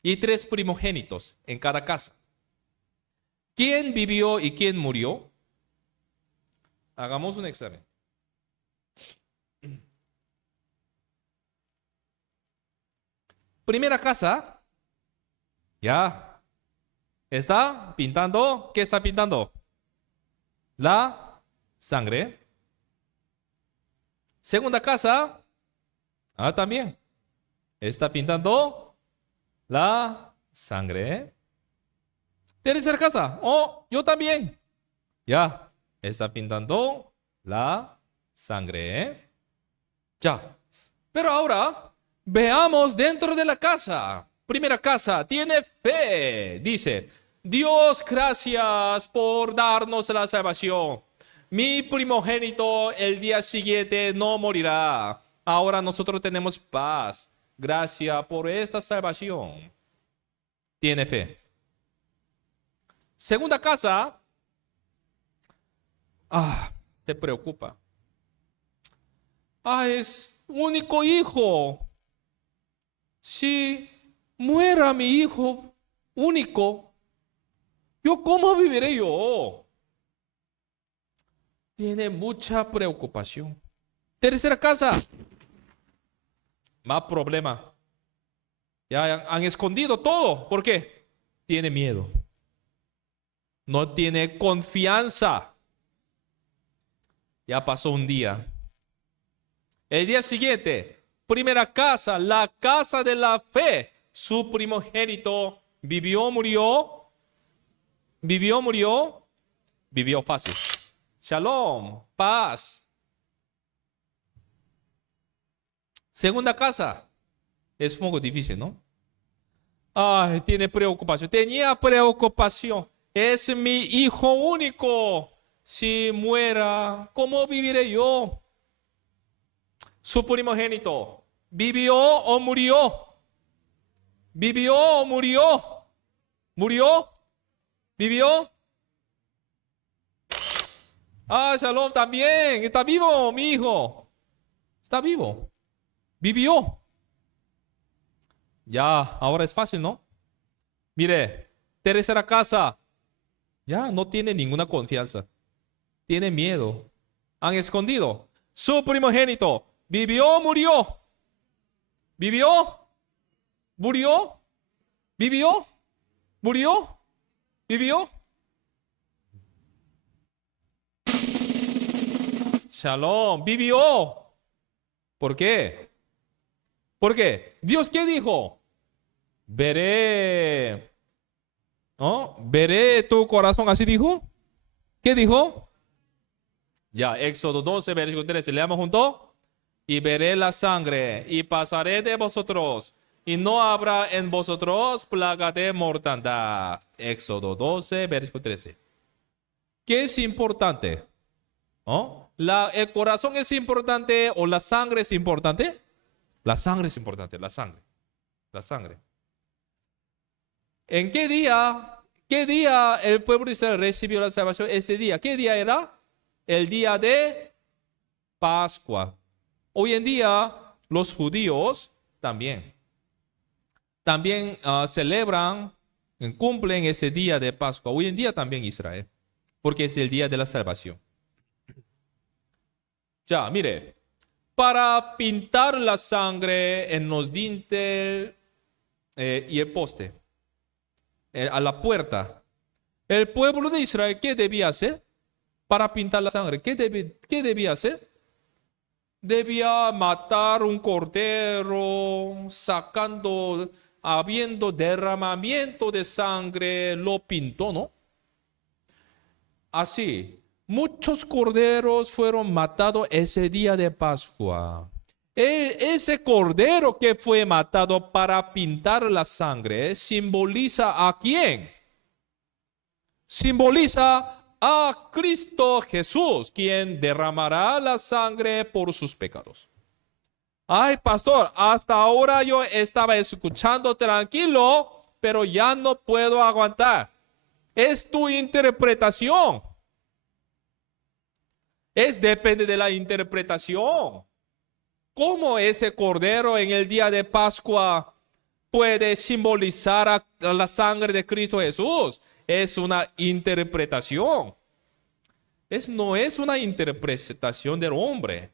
y 3 primogénitos en cada casa. ¿Quién vivió y quién murió? Hagamos un examen. Primera casa, ya, está pintando. ¿Qué está pintando? La sangre. Segunda casa, también. Está pintando la sangre. Tercera casa, yo también. Ya, está pintando la sangre. Ya. Pero ahora, veamos dentro de la casa. Primera casa, tiene fe. Dice, Dios, gracias por darnos la salvación. Mi primogénito el día siguiente no morirá. Ahora nosotros tenemos paz. Gracias por esta salvación. Tiene fe. Segunda casa, se preocupa. Es único hijo. Si muera mi hijo único, ¿yo cómo viviré yo? Tiene mucha preocupación. Tercera casa, más problema. Ya han escondido todo. ¿Por qué? Tiene miedo. No tiene confianza. Ya pasó un día. El día siguiente, primera casa, la casa de la fe. Su primogénito vivió, murió. Vivió, murió. Vivió fácil. Shalom, paz. Segunda casa. Es un poco difícil, ¿no? Tiene preocupación. Tenía preocupación. Es mi hijo único. Si muera, ¿cómo viviré yo? Su primogénito, ¿vivió o murió? ¿Vivió o murió? ¿Murió? ¿Vivió? Shalom también. Está vivo, mi hijo. Está vivo. Vivió. Ya, ahora es fácil, ¿no? Mire, tercera casa. Ya no tiene ninguna confianza. Tiene miedo. Han escondido. Su primogénito. ¿Vivió o murió? ¿Vivió? ¿Murió? ¿Vivió? ¿Murió? ¿Vivió? Shalom. ¿Vivió? ¿Por qué? ¿Por qué? ¿Dios qué dijo? Veré. ¿No? Veré tu corazón. ¿Así dijo? ¿Qué dijo? Ya, Éxodo 12, versículo 13. Leamos juntos. Y veré la sangre y pasaré de vosotros y no habrá en vosotros plaga de mortandad. Éxodo 12, versículo 13. ¿Qué es importante? ¿El corazón es importante o la sangre es importante? La sangre es importante, la sangre. La sangre. ¿En qué día? ¿Qué día el pueblo de Israel recibió la salvación? Este día. ¿Qué día era? El día de Pascua. Hoy en día los judíos también celebran, cumplen ese día de Pascua. Hoy en día también Israel, porque es el día de la salvación. Ya, mire, para pintar la sangre en los dinteles y el poste, a la puerta. El pueblo de Israel, ¿qué debía hacer para pintar la sangre? ¿Qué debía hacer? Debía matar un cordero, habiendo derramamiento de sangre, lo pintó, ¿no? Así, muchos corderos fueron matados ese día de Pascua. Ese cordero que fue matado para pintar la sangre simboliza ¿a quién? Simboliza a Cristo Jesús, quien derramará la sangre por sus pecados. Ay, pastor, hasta ahora yo estaba escuchando tranquilo, pero ya no puedo aguantar. Es tu interpretación. Depende de la interpretación. ¿Cómo ese cordero en el día de Pascua puede simbolizar a la sangre de Cristo Jesús? Es una interpretación. No es una interpretación del hombre.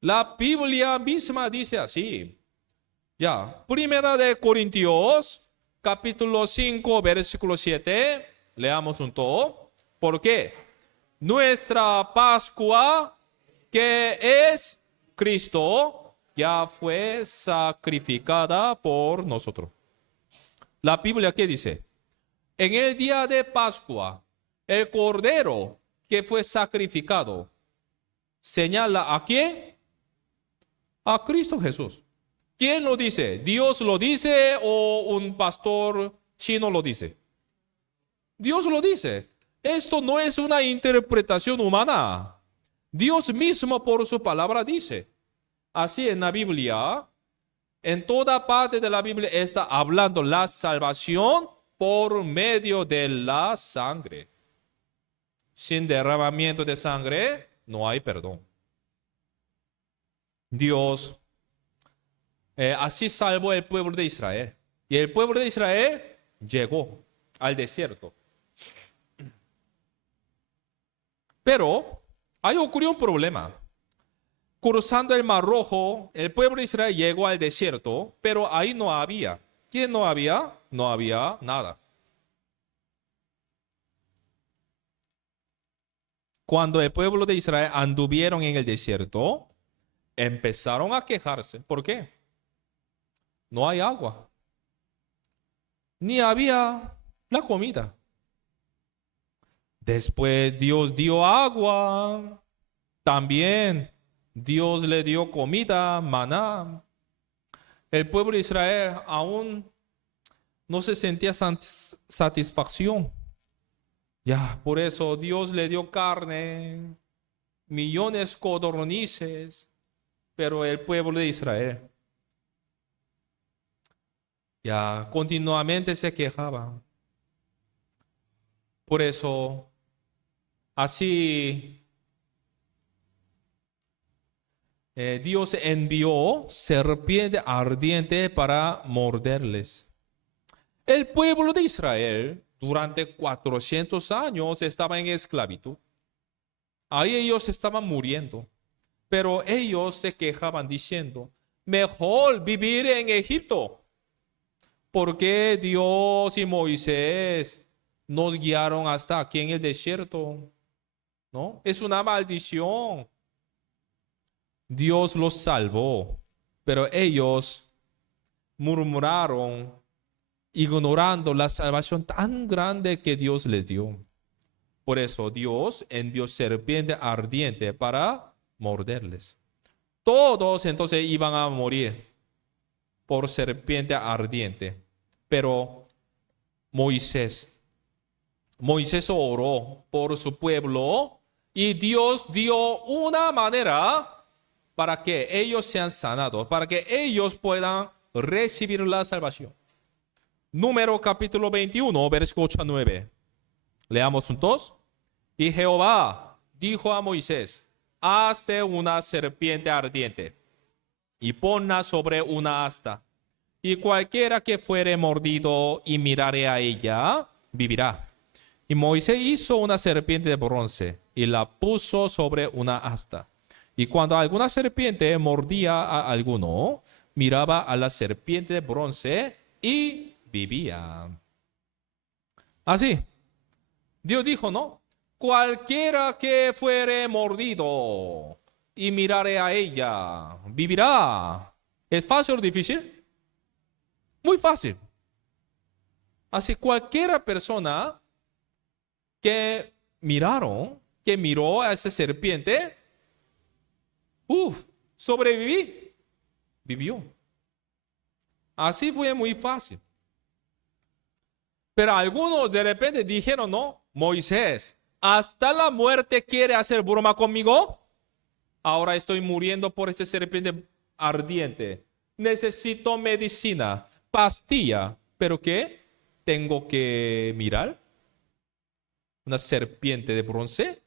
La Biblia misma dice así. Ya, Primera de Corintios, capítulo 5, versículo 7. Leamos un todo. ¿Por qué? Nuestra Pascua, que es Cristo, ya fue sacrificada por nosotros. La Biblia, ¿qué dice? En el día de Pascua, el cordero que fue sacrificado, ¿señala a quién? A Cristo Jesús. ¿Quién lo dice? ¿Dios lo dice o un pastor chino lo dice? Dios lo dice. Esto no es una interpretación humana. Dios mismo por su palabra dice. Así en la Biblia, en toda parte de la Biblia está hablando la salvación por medio de la sangre. Sin derramamiento de sangre no hay perdón. Dios así salvó el pueblo de Israel. Y el pueblo de Israel llegó al desierto. Pero ahí ocurrió un problema. Cruzando el Mar Rojo, el pueblo de Israel llegó al desierto, pero ahí no había. ¿Qué no había? No había nada. Cuando el pueblo de Israel anduvieron en el desierto, empezaron a quejarse. ¿Por qué? No hay agua. Ni había la comida. Después Dios dio agua. También Dios le dio comida, maná. El pueblo de Israel aún no se sentía satisfacción. Ya, por eso Dios le dio carne, millones de codornices, pero el pueblo de Israel ya continuamente se quejaba. Por eso, así Dios envió serpiente ardiente para morderles. El pueblo de Israel durante 400 años estaba en esclavitud. Ahí ellos estaban muriendo. Pero ellos se quejaban diciendo, mejor vivir en Egipto. Porque Dios y Moisés nos guiaron hasta aquí en el desierto. ¿No? Es una maldición. Dios los salvó, pero ellos murmuraron, ignorando la salvación tan grande que Dios les dio. Por eso Dios envió serpiente ardiente para morderles. Todos entonces iban a morir por serpiente ardiente. Pero Moisés oró por su pueblo y Dios dio una manera para que ellos sean sanados, para que ellos puedan recibir la salvación. Número capítulo 21, versículo 8 a 9. Leamos juntos. Y Jehová dijo a Moisés, hazte una serpiente ardiente y ponla sobre una asta. Y cualquiera que fuere mordido y mirare a ella, vivirá. Y Moisés hizo una serpiente de bronce y la puso sobre una asta. Y cuando alguna serpiente mordía a alguno, miraba a la serpiente de bronce y vivía. Así, Dios dijo, ¿no? Cualquiera que fuere mordido y mirare a ella, vivirá. ¿Es fácil o difícil? Muy fácil. Así cualquiera persona que miró a esa serpiente, sobreviví, vivió. Así fue muy fácil. Pero algunos de repente dijeron, no, Moisés, ¿hasta la muerte quiere hacer broma conmigo? Ahora estoy muriendo por esa serpiente ardiente. Necesito medicina, pastilla. ¿Pero qué? ¿Tengo que mirar? ¿Una serpiente de bronce?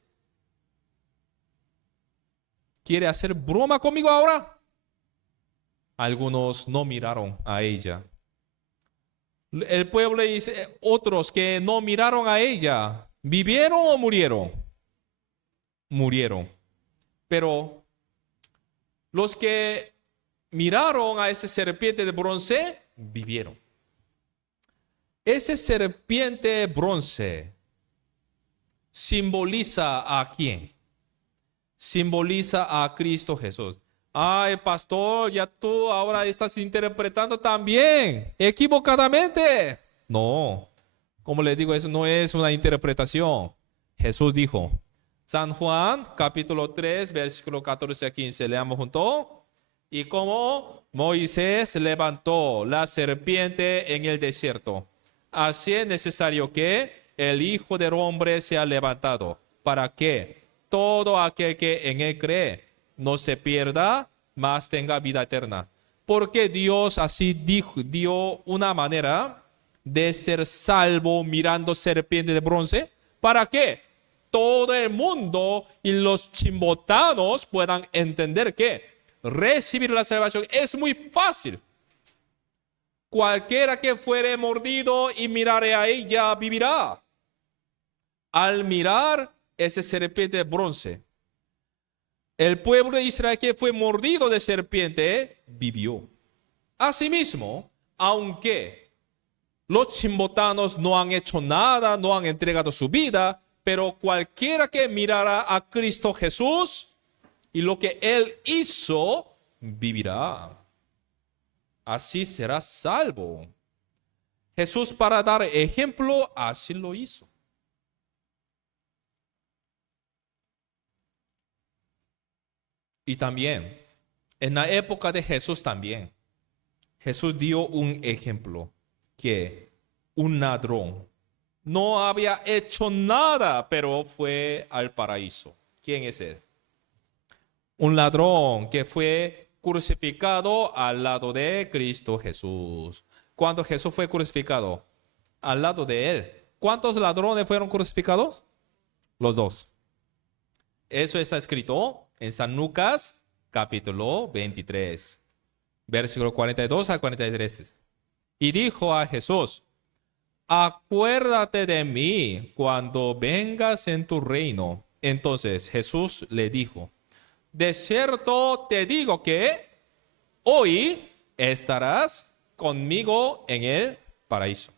¿Quiere hacer broma conmigo ahora? Algunos no miraron a ella. El pueblo dice, otros que no miraron a ella, ¿vivieron o murieron? Murieron. Pero los que miraron a esa serpiente de bronce, vivieron. Esa serpiente de bronce simboliza a quién? Simboliza a Cristo Jesús. Ay, pastor, ya tú ahora estás interpretando también equivocadamente. No, como les digo, eso no es una interpretación. Jesús dijo, San Juan, capítulo 3, versículo 14 a 15, leamos junto. Y como Moisés levantó la serpiente en el desierto, así es necesario que el Hijo del Hombre sea levantado, para que todo aquel que en él cree no se pierda, mas tenga vida eterna. Porque Dios así dio una manera de ser salvo mirando serpiente de bronce. ¿Para qué? Todo el mundo y los chimbotanos puedan entender que recibir la salvación es muy fácil. Cualquiera que fuere mordido y mirare a ella vivirá. Al mirar esa serpiente de bronce, el pueblo de Israel que fue mordido de serpiente vivió. Asimismo, aunque los chimbotanos no han hecho nada, no han entregado su vida, pero cualquiera que mirara a Cristo Jesús y lo que Él hizo, vivirá. Así será salvo. Jesús, para dar ejemplo, así lo hizo. Y también, en la época de Jesús también, Jesús dio un ejemplo que un ladrón no había hecho nada, pero fue al paraíso. ¿Quién es él? Un ladrón que fue crucificado al lado de Cristo Jesús. Cuando Jesús fue crucificado al lado de él, ¿cuántos ladrones fueron crucificados? Los dos. Eso está escrito en San Lucas, capítulo 23, versículo 42 a 43. Y dijo a Jesús, acuérdate de mí cuando vengas en tu reino. Entonces Jesús le dijo, de cierto te digo que hoy estarás conmigo en el paraíso.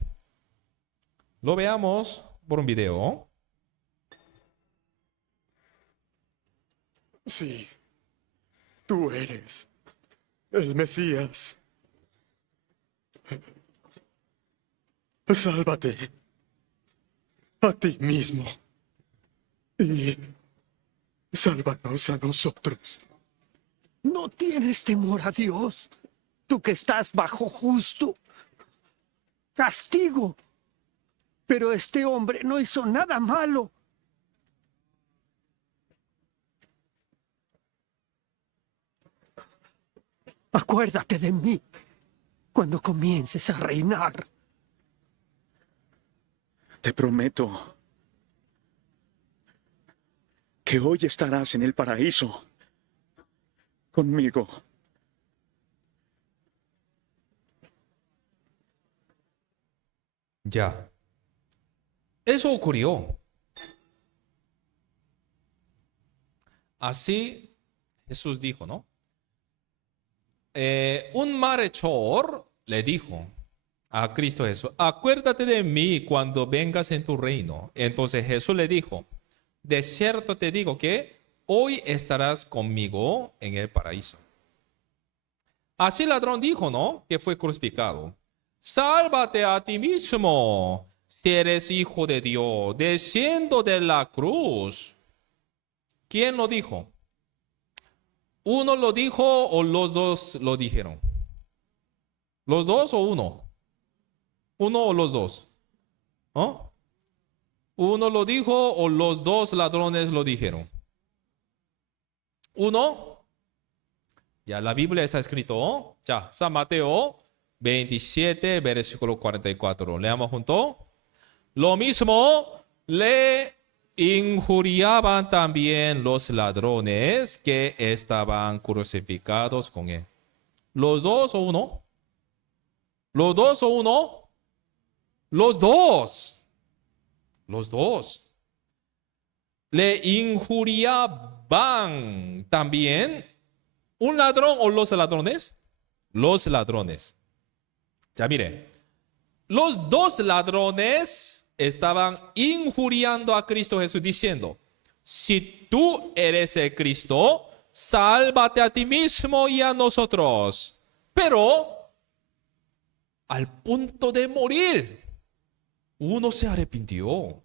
Lo veamos por un video. Sí, tú eres el Mesías. Sálvate a ti mismo y sálvanos a nosotros. ¿No tienes temor a Dios? Tú que estás bajo justo castigo. Pero este hombre no hizo nada malo. Acuérdate de mí cuando comiences a reinar. Te prometo que hoy estarás en el paraíso conmigo. Ya. Eso ocurrió. Así Jesús dijo, ¿no? Un malhechor le dijo a Cristo Jesús, acuérdate de mí cuando vengas en tu reino. Entonces Jesús le dijo, de cierto te digo que hoy estarás conmigo en el paraíso. Así el ladrón dijo, ¿no? Que fue crucificado. Sálvate a ti mismo, si eres hijo de Dios, desciendo de la cruz. ¿Quién lo dijo? ¿Uno lo dijo o los dos lo dijeron? ¿Los dos o uno? ¿Uno o los dos? ¿Oh? ¿Uno lo dijo o los dos ladrones lo dijeron? ¿Uno? Ya la Biblia está escrito. Ya, San Mateo 27, versículo 44. Leamos junto. Lo mismo le injuriaban también los ladrones que estaban crucificados con él. ¿Los dos o uno? ¿Los dos o uno? Los dos. Los dos. Le injuriaban también un ladrón o los ladrones. Los ladrones. Ya mire. Los dos ladrones estaban injuriando a Cristo Jesús diciendo, si tú eres el Cristo, sálvate a ti mismo y a nosotros. Pero al punto de morir, uno se arrepintió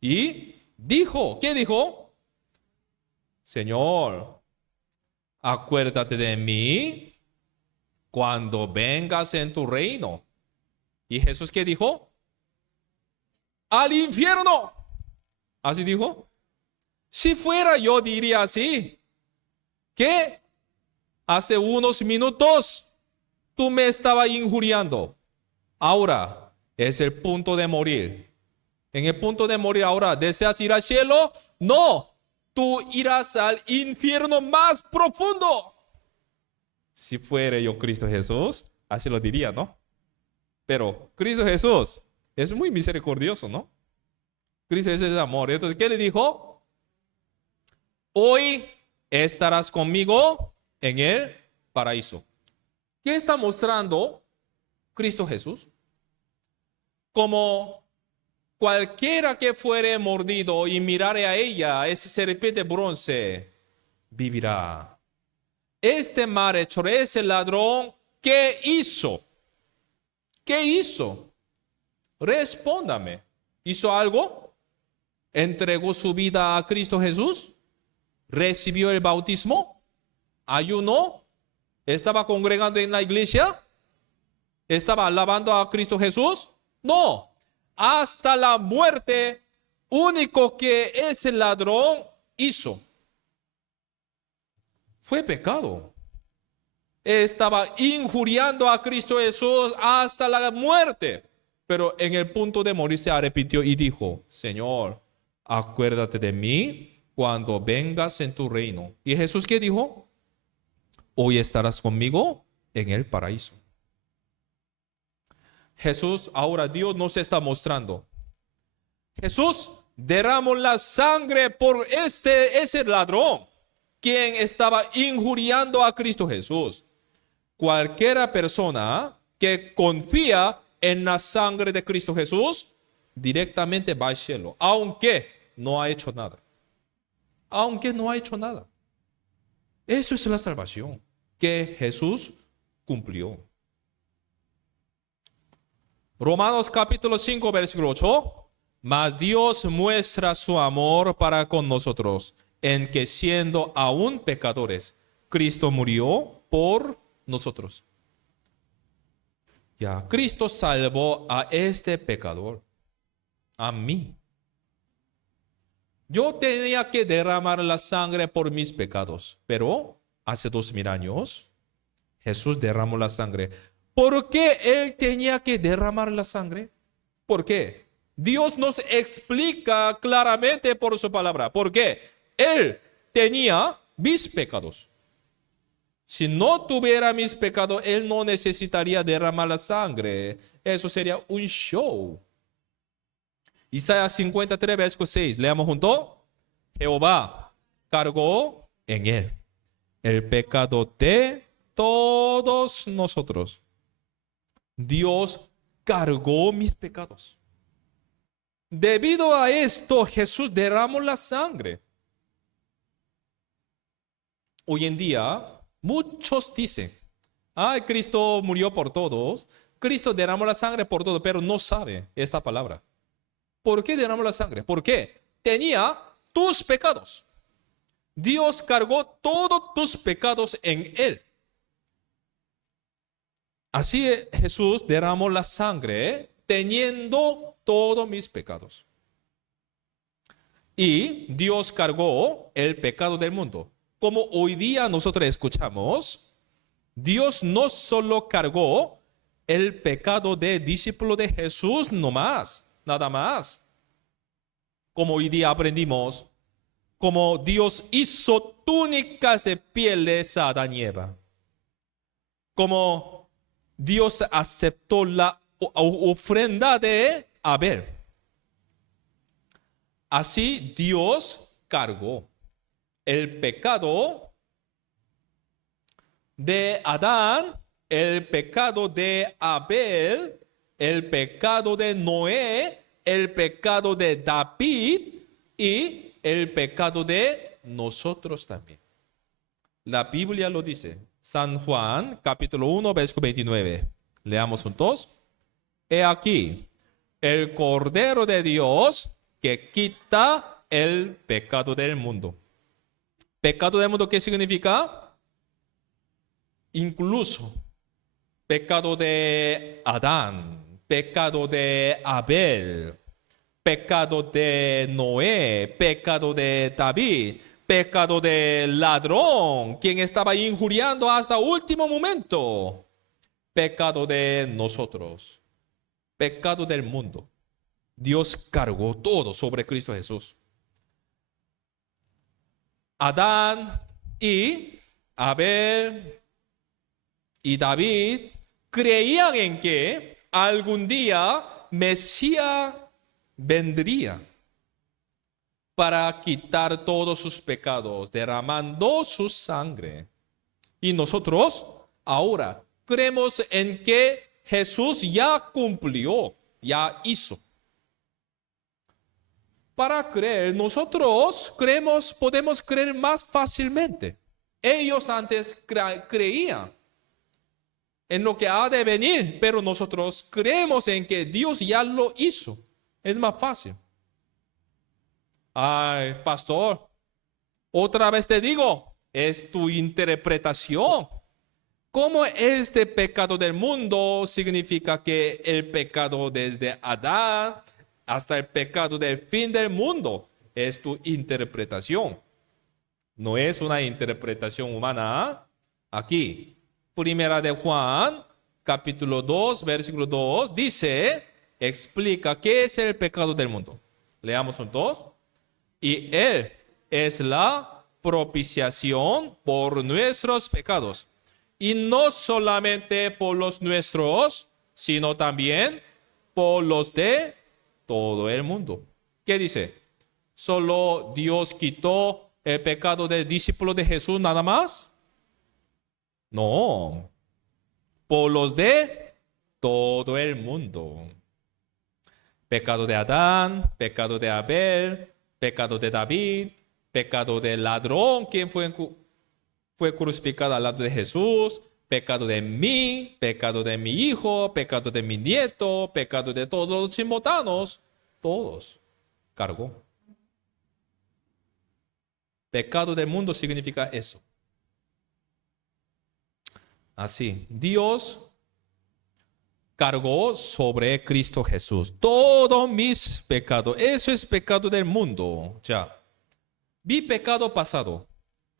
y dijo, ¿qué dijo? Señor, acuérdate de mí cuando vengas en tu reino. ¿Y Jesús qué dijo? Al infierno. Así dijo. Si fuera yo diría así, que hace unos minutos tú me estabas injuriando. Ahora es el punto de morir. En el punto de morir ahora, ¿deseas ir al cielo? No, tú irás al infierno más profundo. Si fuera yo Cristo Jesús, así lo diría, ¿no? Pero Cristo Jesús es muy misericordioso, ¿no? Cristo Jesús es amor. Entonces, ¿qué le dijo? Hoy estarás conmigo en el paraíso. ¿Qué está mostrando Cristo Jesús? Como cualquiera que fuere mordido y mirare a ella, ese serpiente de bronce, vivirá. Este malhechor, ese ladrón, ¿qué hizo? ¿Qué hizo? Respóndame. ¿Hizo algo? ¿Entregó su vida a Cristo Jesús? ¿Recibió el bautismo? ¿Ayunó? ¿Estaba congregando en la iglesia? ¿Estaba alabando a Cristo Jesús? No. Hasta la muerte, único que ese ladrón hizo fue pecado. Estaba injuriando a Cristo Jesús hasta la muerte. Pero en el punto de morir se arrepintió y dijo, Señor, acuérdate de mí cuando vengas en tu reino. ¿Y Jesús qué dijo? Hoy estarás conmigo en el paraíso. Jesús, ahora Dios nos está mostrando. Jesús derramó la sangre por ese ladrón, quien estaba injuriando a Cristo Jesús. Cualquiera persona que confía en la sangre de Cristo Jesús, directamente va al cielo, aunque no ha hecho nada. Aunque no ha hecho nada. Eso es la salvación que Jesús cumplió. Romanos capítulo 5, versículo 8. Mas Dios muestra su amor para con nosotros, en que siendo aún pecadores, Cristo murió por nosotros. Ya, Cristo salvó a este pecador, a mí. Yo tenía que derramar la sangre por mis pecados, pero hace 2000 años Jesús derramó la sangre. ¿Por qué Él tenía que derramar la sangre? ¿Por qué? Dios nos explica claramente por su palabra. ¿Por qué? Él tenía mis pecados. Si no tuviera mis pecados, Él no necesitaría derramar la sangre. Eso sería un show. Isaías 53, versículo 6. Leamos junto. Jehová cargó en Él el pecado de todos nosotros. Dios cargó mis pecados. Debido a esto, Jesús derramó la sangre. Hoy en día, muchos dicen, Cristo murió por todos, Cristo derramó la sangre por todos, pero no sabe esta palabra. ¿Por qué derramó la sangre? Porque tenía tus pecados. Dios cargó todos tus pecados en Él. Así Jesús derramó la sangre, teniendo todos mis pecados. Y Dios cargó el pecado del mundo. Como hoy día nosotros escuchamos, Dios no solo cargó el pecado de discípulo de Jesús nomás, nada más. Como hoy día aprendimos, como Dios hizo túnicas de pieles a Adán y Eva. Como Dios aceptó la ofrenda de Abel. Así Dios cargó el pecado de Adán, el pecado de Abel, el pecado de Noé, el pecado de David y el pecado de nosotros también. La Biblia lo dice. San Juan, capítulo 1, versículo 29. Leamos juntos. He aquí, el Cordero de Dios que quita el pecado del mundo. ¿Pecado del mundo qué significa? Incluso pecado de Adán, pecado de Abel, pecado de Noé, pecado de David, pecado del ladrón, quien estaba injuriando hasta último momento, pecado de nosotros, pecado del mundo. Dios cargó todo sobre Cristo Jesús. Adán y Abel y David creían en que algún día Mesías vendría para quitar todos sus pecados, derramando su sangre. Y nosotros ahora creemos en que Jesús ya cumplió, ya hizo. Para creer, nosotros creemos, podemos creer más fácilmente. Ellos antes creían en lo que ha de venir, pero nosotros creemos en que Dios ya lo hizo. Es más fácil. Ay, pastor, otra vez te digo, es tu interpretación. ¿Cómo este pecado del mundo significa que el pecado desde Adán hasta el pecado del fin del mundo? Es tu interpretación. No es una interpretación humana. Aquí, Primera de Juan, capítulo 2, versículo 2, dice, explica qué es el pecado del mundo. Leamos juntos. Y Él es la propiciación por nuestros pecados. Y no solamente por los nuestros, sino también por los de todo el mundo. ¿Qué dice? ¿Solo Dios quitó el pecado del discípulo de Jesús nada más? No. Por los de todo el mundo. Pecado de Adán, pecado de Abel, pecado de David, pecado del ladrón, quien fue crucificado al lado de Jesús, pecado de mí, pecado de mi hijo, pecado de mi nieto, pecado de todos los chimotanos, todos cargó. Pecado del mundo significa eso. Así, Dios cargó sobre Cristo Jesús todos mis pecados. Eso es pecado del mundo. Ya. Mi pecado pasado.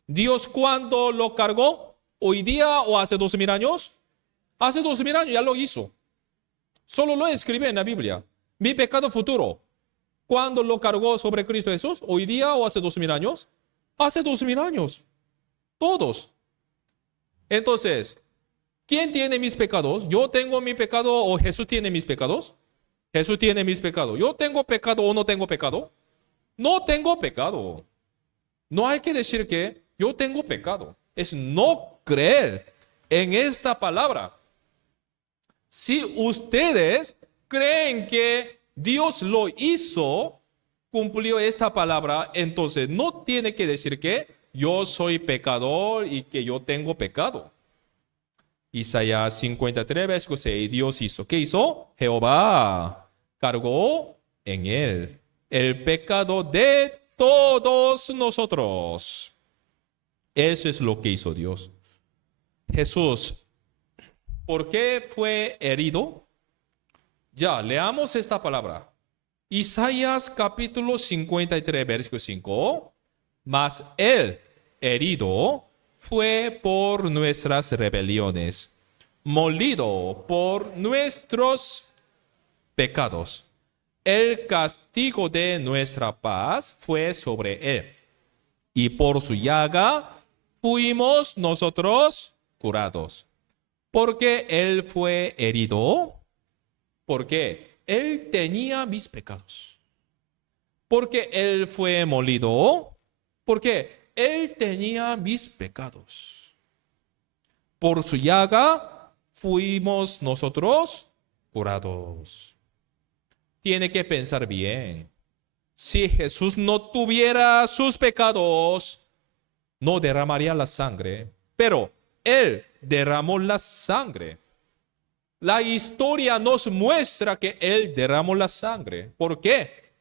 Dios, ¿cuándo lo cargó? ¿Hoy día o hace 2000 años? Hace 2000 años ya lo hizo. Solo lo escribe en la Biblia. Mi pecado futuro. ¿Cuándo lo cargó sobre Cristo Jesús? ¿Hoy día o hace 2000 años? Hace 2000 años. Todos. Entonces, ¿quién tiene mis pecados? ¿Yo tengo mi pecado o Jesús tiene mis pecados? Jesús tiene mis pecados. ¿Yo tengo pecado o no tengo pecado? No tengo pecado. No hay que decir que yo tengo pecado. es no creer en esta palabra. Si ustedes creen que Dios lo hizo, cumplió esta palabra, entonces no tiene que decir que yo soy pecador y que yo tengo pecado. Isaías 53, versículo 6, Dios hizo. ¿Qué hizo? Jehová cargó en él el pecado de todos nosotros. Eso es lo que hizo Dios. Jesús, ¿por qué fue herido? Ya, leamos esta palabra. Isaías capítulo 53, versículo 5. Mas él, herido, fue por nuestras rebeliones, molido por nuestros pecados. El castigo de nuestra paz fue sobre él, y por su llaga fuimos nosotros curados. Porque él fue herido, porque él tenía mis pecados. Porque él fue molido, porque él tenía mis pecados. Por su llaga fuimos nosotros curados. Tiene que pensar bien. Si Jesús no tuviera sus pecados, no derramaría la sangre. Pero él derramó la sangre. La historia nos muestra que él derramó la sangre. ¿Por qué?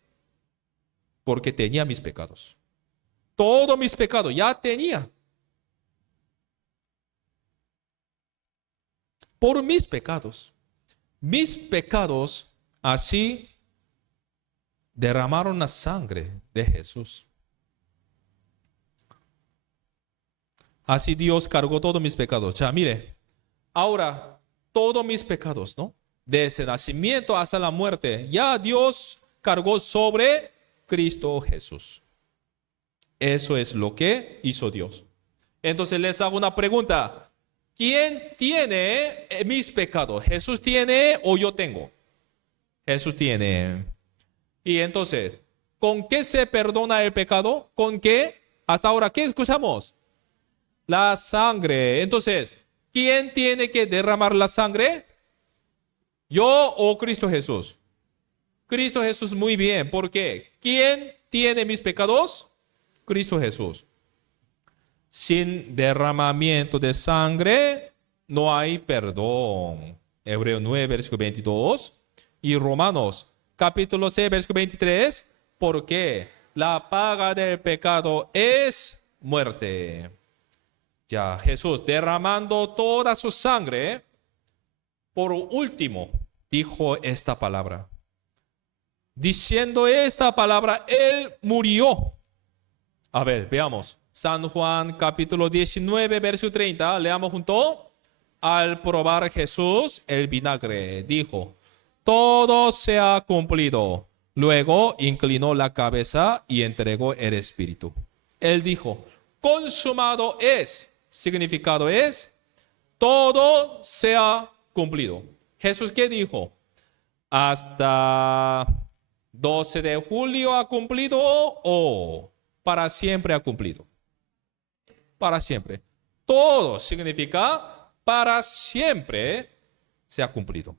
Porque tenía mis pecados. Todos mis pecados ya tenía. Por mis pecados así derramaron la sangre de Jesús. Así Dios cargó todos mis pecados. Ya, mire, ahora todos mis pecados, ¿no? Desde nacimiento hasta la muerte, ya Dios cargó sobre Cristo Jesús. Eso es lo que hizo Dios. Entonces les hago una pregunta. ¿Quién tiene mis pecados? ¿Jesús tiene o yo tengo? Jesús tiene. Y entonces, ¿con qué se perdona el pecado? ¿Con qué? Hasta ahora, ¿qué escuchamos? La sangre. Entonces, ¿quién tiene que derramar la sangre? ¿Yo o Cristo Jesús? Cristo Jesús, muy bien. ¿Por qué? ¿Quién tiene mis pecados? Cristo Jesús. Sin derramamiento de sangre no hay perdón. Hebreos 9, versículo 22. Y Romanos capítulo 6, versículo 23. Porque la paga del pecado es muerte. Ya, Jesús derramando toda su sangre, por último, dijo esta palabra. Diciendo esta palabra, él murió. A ver, veamos. San Juan capítulo 19, versículo 30. Leamos junto. Al probar Jesús el vinagre, dijo, todo se ha cumplido. Luego inclinó la cabeza y entregó el espíritu. Él dijo, consumado es. Significado es, todo se ha cumplido. Jesús, ¿qué dijo? Hasta 12 de julio ha cumplido o para siempre ha cumplido. Para siempre. Todo significa para siempre se ha cumplido.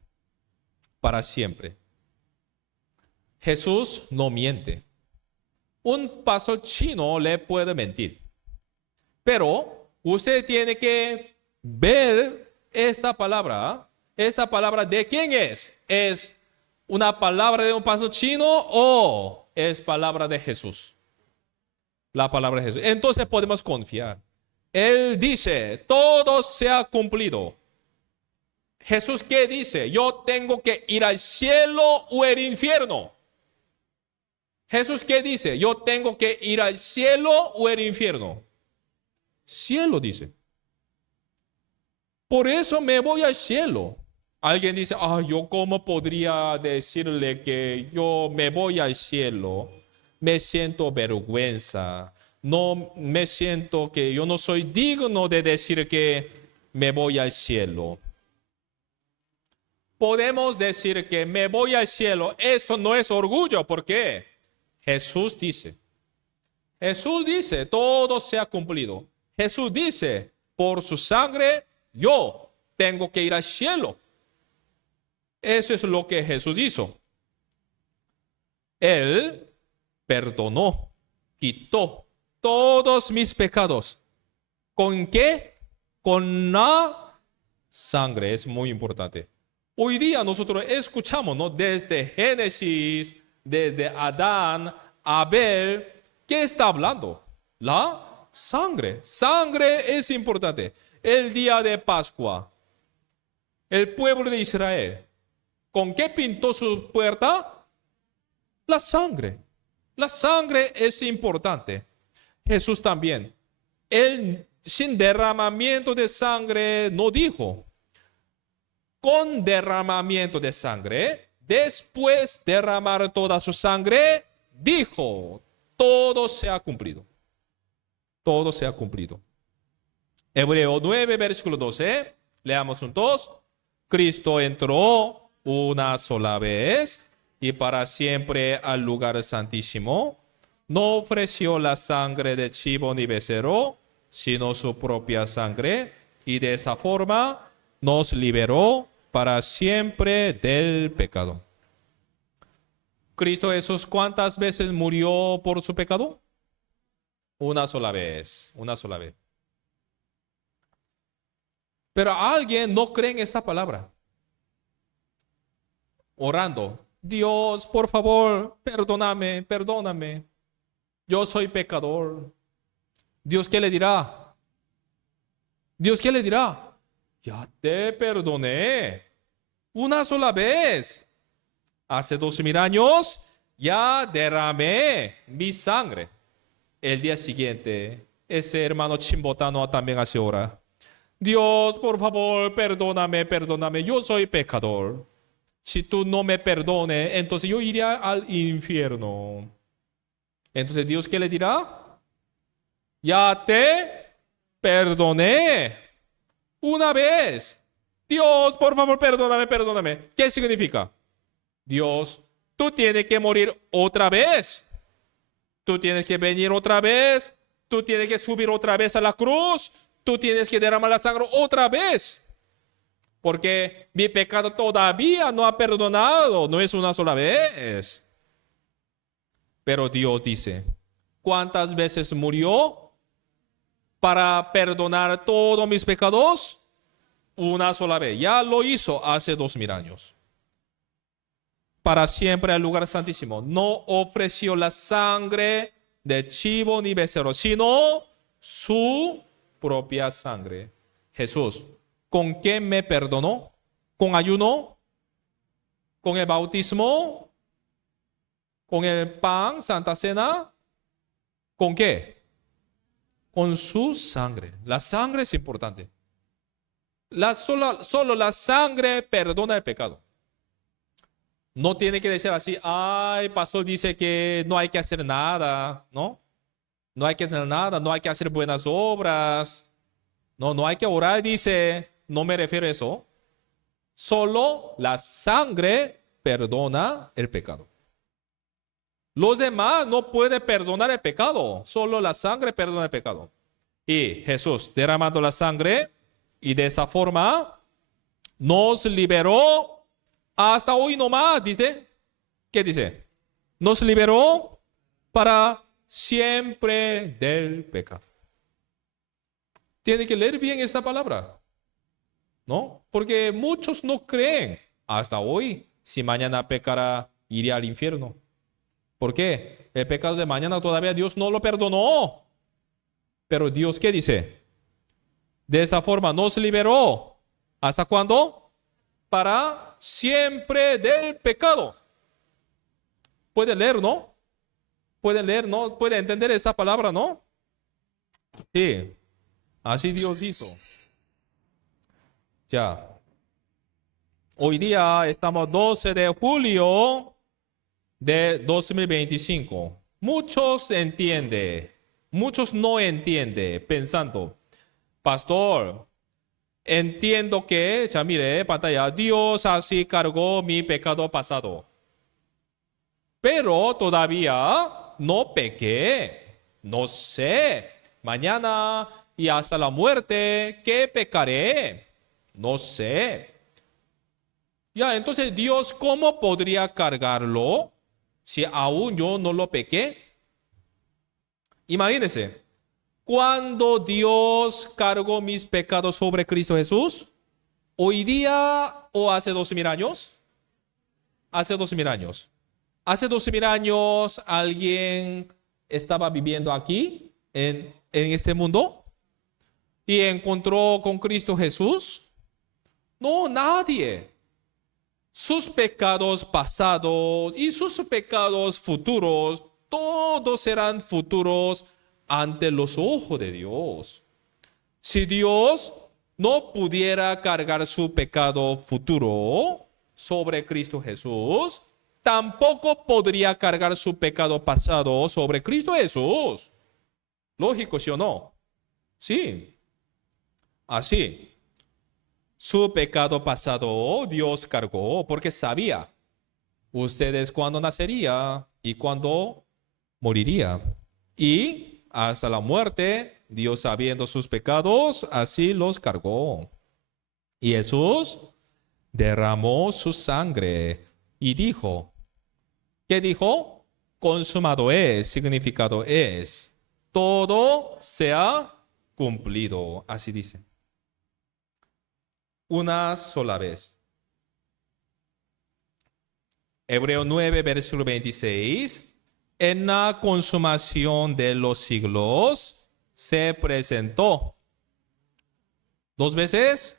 Para siempre. Jesús no miente. Un pastor chino le puede mentir. Pero usted tiene que ver esta palabra. ¿Esta palabra de quién es? ¿Es una palabra de un pastor chino o es palabra de Jesús? La palabra de Jesús. Entonces podemos confiar. Él dice, todo se ha cumplido. Jesús, ¿qué dice? Yo tengo que ir al cielo o el infierno. Jesús, ¿qué dice? Yo tengo que ir al cielo o el infierno. Cielo, dice. Por eso me voy al cielo. Alguien dice, yo cómo podría decirle que yo me voy al cielo. Me siento vergüenza. No me siento que yo no soy digno de decir que me voy al cielo. Podemos decir que me voy al cielo. Eso no es orgullo. ¿Por qué? Jesús dice, todo se ha cumplido. Jesús dice, por su sangre yo tengo que ir al cielo. Eso es lo que Jesús hizo. Él perdonó, quitó todos mis pecados. ¿Con qué? Con la sangre. Es muy importante. Hoy día nosotros escuchamos, ¿no? Desde Génesis, desde Adán, Abel, ¿qué está hablando? La sangre. Sangre es importante. El día de Pascua, el pueblo de Israel, ¿con qué pintó su puerta? La sangre. La sangre es importante. Jesús también. Él sin derramamiento de sangre no dijo. Con derramamiento de sangre, después derramar toda su sangre, dijo, todo se ha cumplido. Todo se ha cumplido. Hebreo 9, versículo 12. Leamos juntos. Cristo entró una sola vez y para siempre al lugar santísimo. No ofreció la sangre de chivo ni becerro, sino su propia sangre, y de esa forma nos liberó para siempre del pecado. Cristo Jesús, ¿cuántas veces murió por su pecado? Una sola vez, una sola vez. Pero alguien no cree en esta palabra. Orando, Dios, por favor, perdóname, perdóname. Yo soy pecador. Dios, ¿qué le dirá? Dios, ¿qué le dirá? Ya te perdoné. Una sola vez. Hace 2000 años ya derramé mi sangre. El día siguiente, ese hermano chimbotano también hace hora. Dios, por favor, perdóname, perdóname. Yo soy pecador. Si tú no me perdones, entonces yo iré al infierno. Entonces, ¿Dios qué le dirá? Ya te perdoné. Una vez. Dios, por favor, perdóname, perdóname. ¿Qué significa? Dios, tú tienes que morir otra vez. Tú tienes que venir otra vez. Tú tienes que subir otra vez a la cruz. Tú tienes que derramar la sangre otra vez. Porque mi pecado todavía no ha perdonado. No es una sola vez. Pero Dios dice, ¿cuántas veces murió para perdonar todos mis pecados? Una sola vez. Ya lo hizo hace 2000 años. Para siempre al lugar santísimo. No ofreció la sangre de chivo ni becerro, sino su propia sangre. Jesús, ¿con qué me perdonó? ¿Con ayuno? ¿Con el bautismo? ¿Con el pan, Santa Cena? ¿Con qué? Con su sangre. La sangre es importante. Solo la sangre perdona el pecado. No tiene que decir así, ay, pastor dice que no hay que hacer nada, ¿no? No hay que hacer nada, no hay que hacer buenas obras. No hay que orar, dice, no me refiero a eso. Solo la sangre perdona el pecado. Los demás no pueden perdonar el pecado, solo la sangre perdona el pecado. Y Jesús derramando la sangre y de esa forma nos liberó hasta hoy nomás, dice. ¿Qué dice? Nos liberó para siempre del pecado. Tiene que leer bien esta palabra, ¿no? Porque muchos no creen hasta hoy. Si mañana pecara, iré al infierno. ¿Por qué? El pecado de mañana todavía Dios no lo perdonó. Pero Dios, ¿qué dice? De esa forma nos liberó. ¿Hasta cuándo? Para siempre del pecado. Puede leer, ¿no? Puede leer, ¿no? Puede entender esta palabra, ¿no? Sí. Así Dios hizo. Ya. Hoy día estamos 12 de julio de 2025. Muchos entienden, muchos no entienden, pensando, pastor, entiendo que, ya mire, pantalla, Dios así cargó mi pecado pasado. Pero todavía no pequé. No sé. Mañana y hasta la muerte, ¿qué pecaré? No sé. Ya, entonces Dios, ¿cómo podría cargarlo si aún yo no lo pequé? Imagínense, cuando Dios cargó mis pecados sobre Cristo Jesús, hoy día o hace 2000 años, hace 2000 años. Hace 2000 años alguien estaba viviendo aquí en este mundo y encontró con Cristo Jesús. No, nadie. Sus pecados pasados y sus pecados futuros, todos serán futuros ante los ojos de Dios. Si Dios no pudiera cargar su pecado futuro sobre Cristo Jesús, tampoco podría cargar su pecado pasado sobre Cristo Jesús. Lógico, ¿sí o no? Sí. Así. Su pecado pasado Dios cargó porque sabía ustedes cuándo nacería y cuándo moriría. Y hasta la muerte, Dios sabiendo sus pecados, así los cargó. Y Jesús derramó su sangre y dijo, ¿qué dijo? Consumado es, significado es, todo se ha cumplido. Así dice. Una sola vez. Hebreo 9, versículo 26. En la consumación de los siglos se presentó. ¿Dos veces?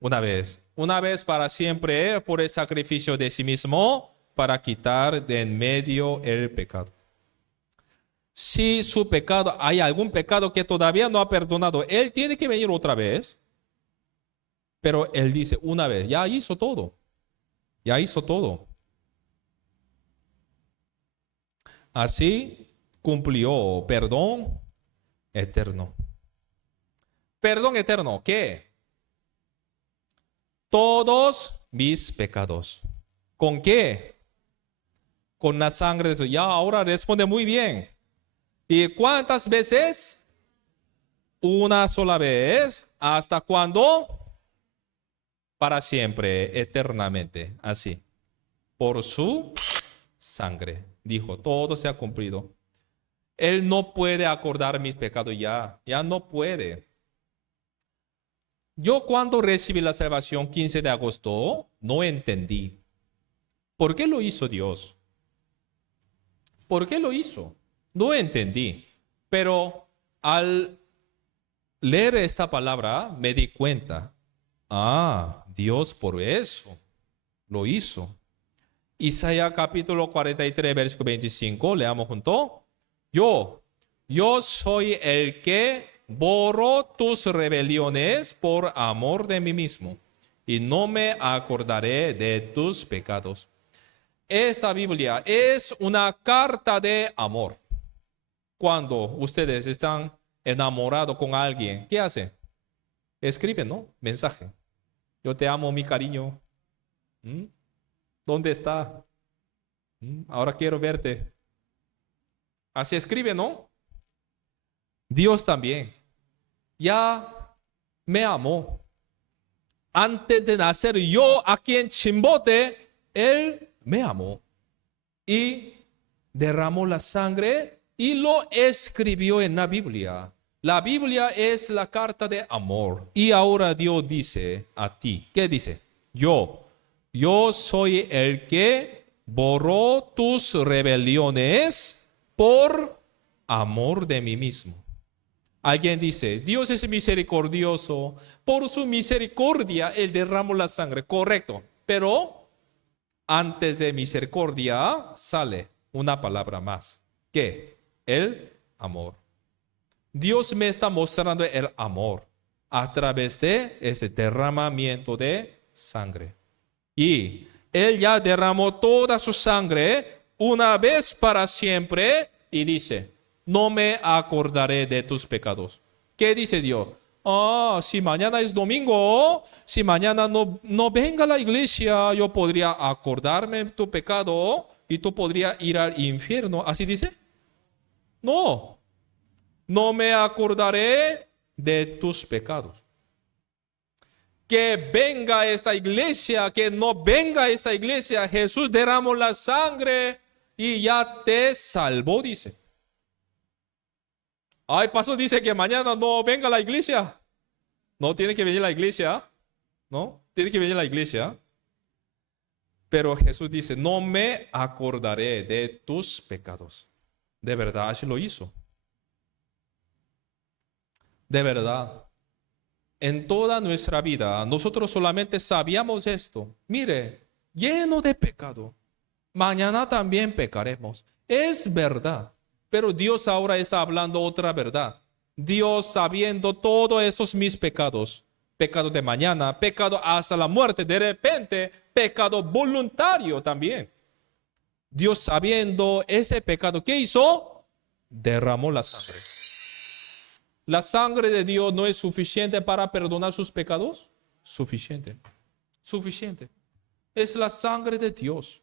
Una vez. Una vez para siempre por el sacrificio de sí mismo para quitar de en medio el pecado. Si su pecado, hay algún pecado que todavía no ha perdonado, él tiene que venir otra vez. Pero él dice una vez, ya hizo todo. Ya hizo todo. Así cumplió perdón eterno. Perdón eterno, ¿qué? Todos mis pecados. ¿Con qué? Con la sangre de Jesús. Ya ahora responde muy bien. ¿Y cuántas veces? Una sola vez. ¿Hasta cuándo? Para siempre, eternamente. Así. Por su sangre. Dijo, todo se ha cumplido. Él no puede acordar mis pecados ya. Ya no puede. Yo cuando recibí la salvación 15 de agosto, no entendí. ¿Por qué lo hizo Dios? ¿Por qué lo hizo? No entendí. Pero al leer esta palabra, me di cuenta. Ah, Dios por eso lo hizo. Isaías capítulo 43, versículo 25, leamos junto. Yo soy el que borro tus rebeliones por amor de mí mismo, y no me acordaré de tus pecados. Esta Biblia es una carta de amor. Cuando ustedes están enamorados con alguien, ¿qué hacen? Escriben, ¿no? Mensaje. Yo te amo, mi cariño. ¿Dónde está? Ahora quiero verte. Así escribe, ¿no? Dios también. Ya me amó. Antes de nacer yo aquí en Chimbote, Él me amó. Y derramó la sangre y lo escribió en la Biblia. La Biblia es la carta de amor. Y ahora Dios dice a ti, ¿qué dice? Yo soy el que borró tus rebeliones por amor de mí mismo. Alguien dice, Dios es misericordioso, por su misericordia Él derramó la sangre. Correcto, pero antes de misericordia sale una palabra más. ¿Qué? El amor. Dios me está mostrando el amor a través de ese derramamiento de sangre. Y Él ya derramó toda su sangre una vez para siempre y dice, no me acordaré de tus pecados. ¿Qué dice Dios? Si mañana es domingo, si mañana no venga a la iglesia, yo podría acordarme de tu pecado y tú podrías ir al infierno. ¿Así dice? No me acordaré de tus pecados. Que venga esta iglesia, que no venga esta iglesia, Jesús derramó la sangre y ya te salvó, dice. Ay, pastor dice que mañana no venga la iglesia. No tiene que venir la iglesia, ¿no? Tiene que venir la iglesia. Pero Jesús dice, no me acordaré de tus pecados. De verdad, así lo hizo. De verdad. En toda nuestra vida, nosotros solamente sabíamos esto. Mire, lleno de pecado. Mañana también pecaremos. Es verdad. Pero Dios ahora está hablando otra verdad. Dios sabiendo todos estos mis pecados. Pecado de mañana, pecado hasta la muerte, de repente, pecado voluntario también. Dios sabiendo ese pecado, ¿qué hizo? Derramó la sangre. ¿La sangre de Dios no es suficiente para perdonar sus pecados? Suficiente. Suficiente. Es la sangre de Dios.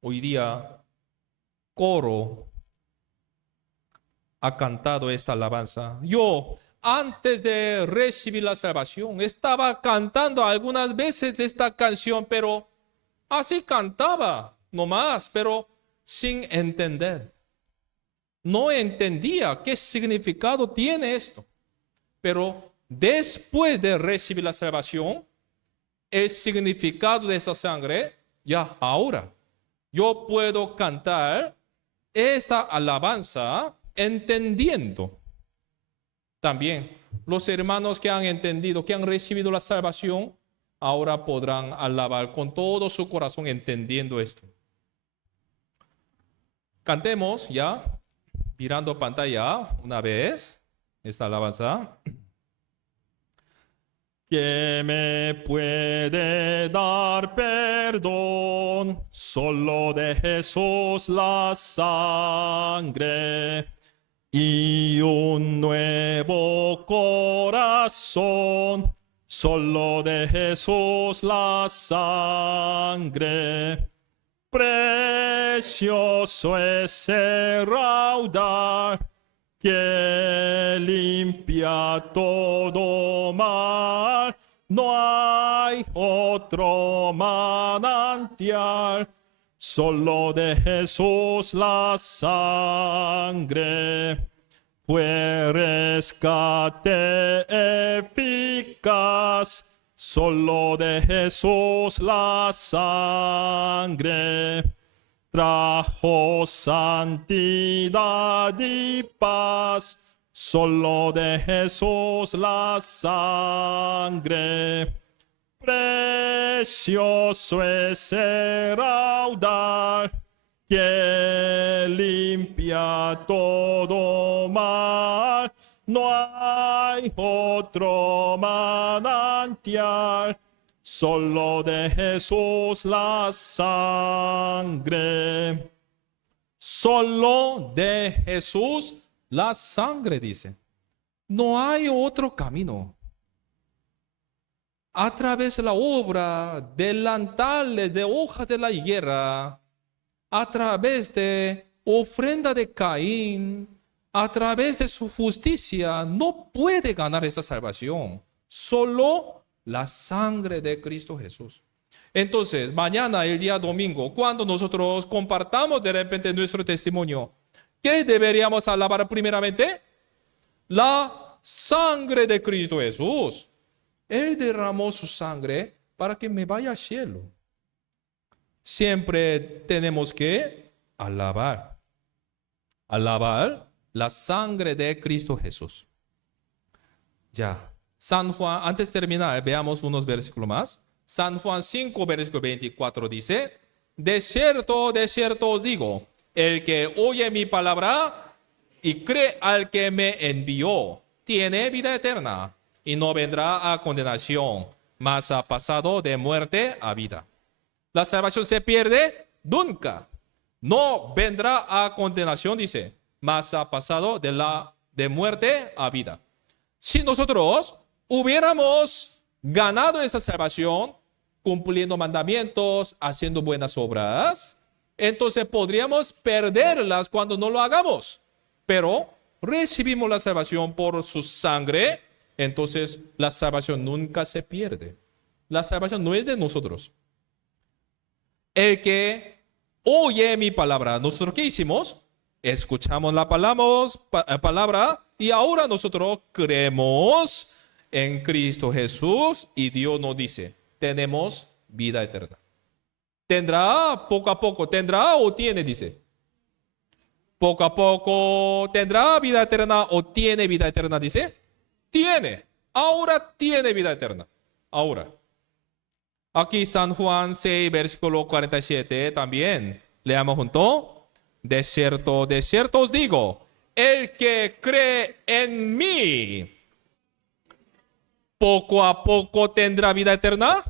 Hoy día, coro ha cantado esta alabanza. Yo, antes de recibir la salvación, estaba cantando algunas veces esta canción, pero así cantaba nomás, pero sin entender. No entendía qué significado tiene esto. Pero después de recibir la salvación, el significado de esa sangre, ya ahora, yo puedo cantar esta alabanza entendiendo. También los hermanos que han entendido, que han recibido la salvación, ahora podrán alabar con todo su corazón entendiendo esto. Cantemos ya, mirando pantalla una vez, esta alabanza. Que me puede dar perdón, solo de Jesús la sangre. Y un nuevo corazón, solo de Jesús la sangre. Precioso es el raudal que limpia todo mal. No hay otro manantial, solo de Jesús la sangre. Fue rescate eficaz, solo de Jesús la sangre. Trajo santidad y paz, solo de Jesús la sangre. Precioso es el raudal que limpia todo mal. No hay otro manantial, solo de Jesús la sangre. Solo de Jesús la sangre, dice. No hay otro camino. A través de la obra, delantales de hojas de la higuera, a través de ofrenda de Caín, a través de su justicia, no puede ganar esa salvación. Solo la sangre de Cristo Jesús. Entonces, mañana, el día domingo, cuando nosotros compartamos de repente nuestro testimonio, ¿qué deberíamos alabar primeramente? La sangre de Cristo Jesús. Él derramó su sangre para que me vaya al cielo. Siempre tenemos que alabar la sangre de Cristo Jesús. Ya. San Juan, antes de terminar, veamos unos versículos más. San Juan 5, versículo 24 dice: de cierto os digo, el que oye mi palabra y cree al que me envió, tiene vida eterna y no vendrá a condenación, mas ha pasado de muerte a vida. La salvación se pierde nunca. No vendrá a condenación, dice, mas ha pasado de muerte a vida. Si nosotros hubiéramos ganado esa salvación cumpliendo mandamientos, haciendo buenas obras, entonces podríamos perderlas cuando no lo hagamos. Pero recibimos la salvación por su sangre, entonces la salvación nunca se pierde. La salvación no es de nosotros. El que oye mi palabra, ¿nosotros qué hicimos? Escuchamos la palabra y ahora nosotros creemos en Cristo Jesús y Dios nos dice, tenemos vida eterna. Tendrá poco a poco, tendrá o tiene, dice. Poco a poco tendrá vida eterna o tiene vida eterna, dice. Tiene. Ahora tiene vida eterna. Ahora. Aquí San Juan 6, versículo 47 también. Leamos junto. De cierto os digo, el que cree en mí, poco a poco tendrá vida eterna.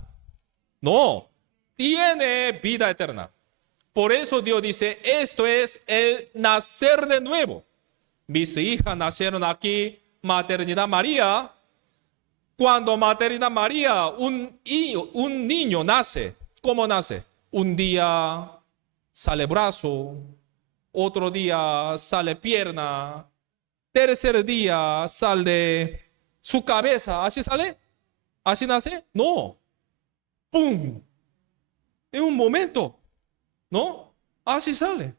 No, tiene vida eterna. Por eso Dios dice, esto es el nacer de nuevo. Mis hijas nacieron aquí, maternidad María. Cuando maternidad María, un niño nace, ¿cómo nace? Un día sale brazo, otro día sale pierna, tercer día sale su cabeza. ¿Así sale? ¿Así nace? No. ¡Pum! En un momento. ¿No? Así sale.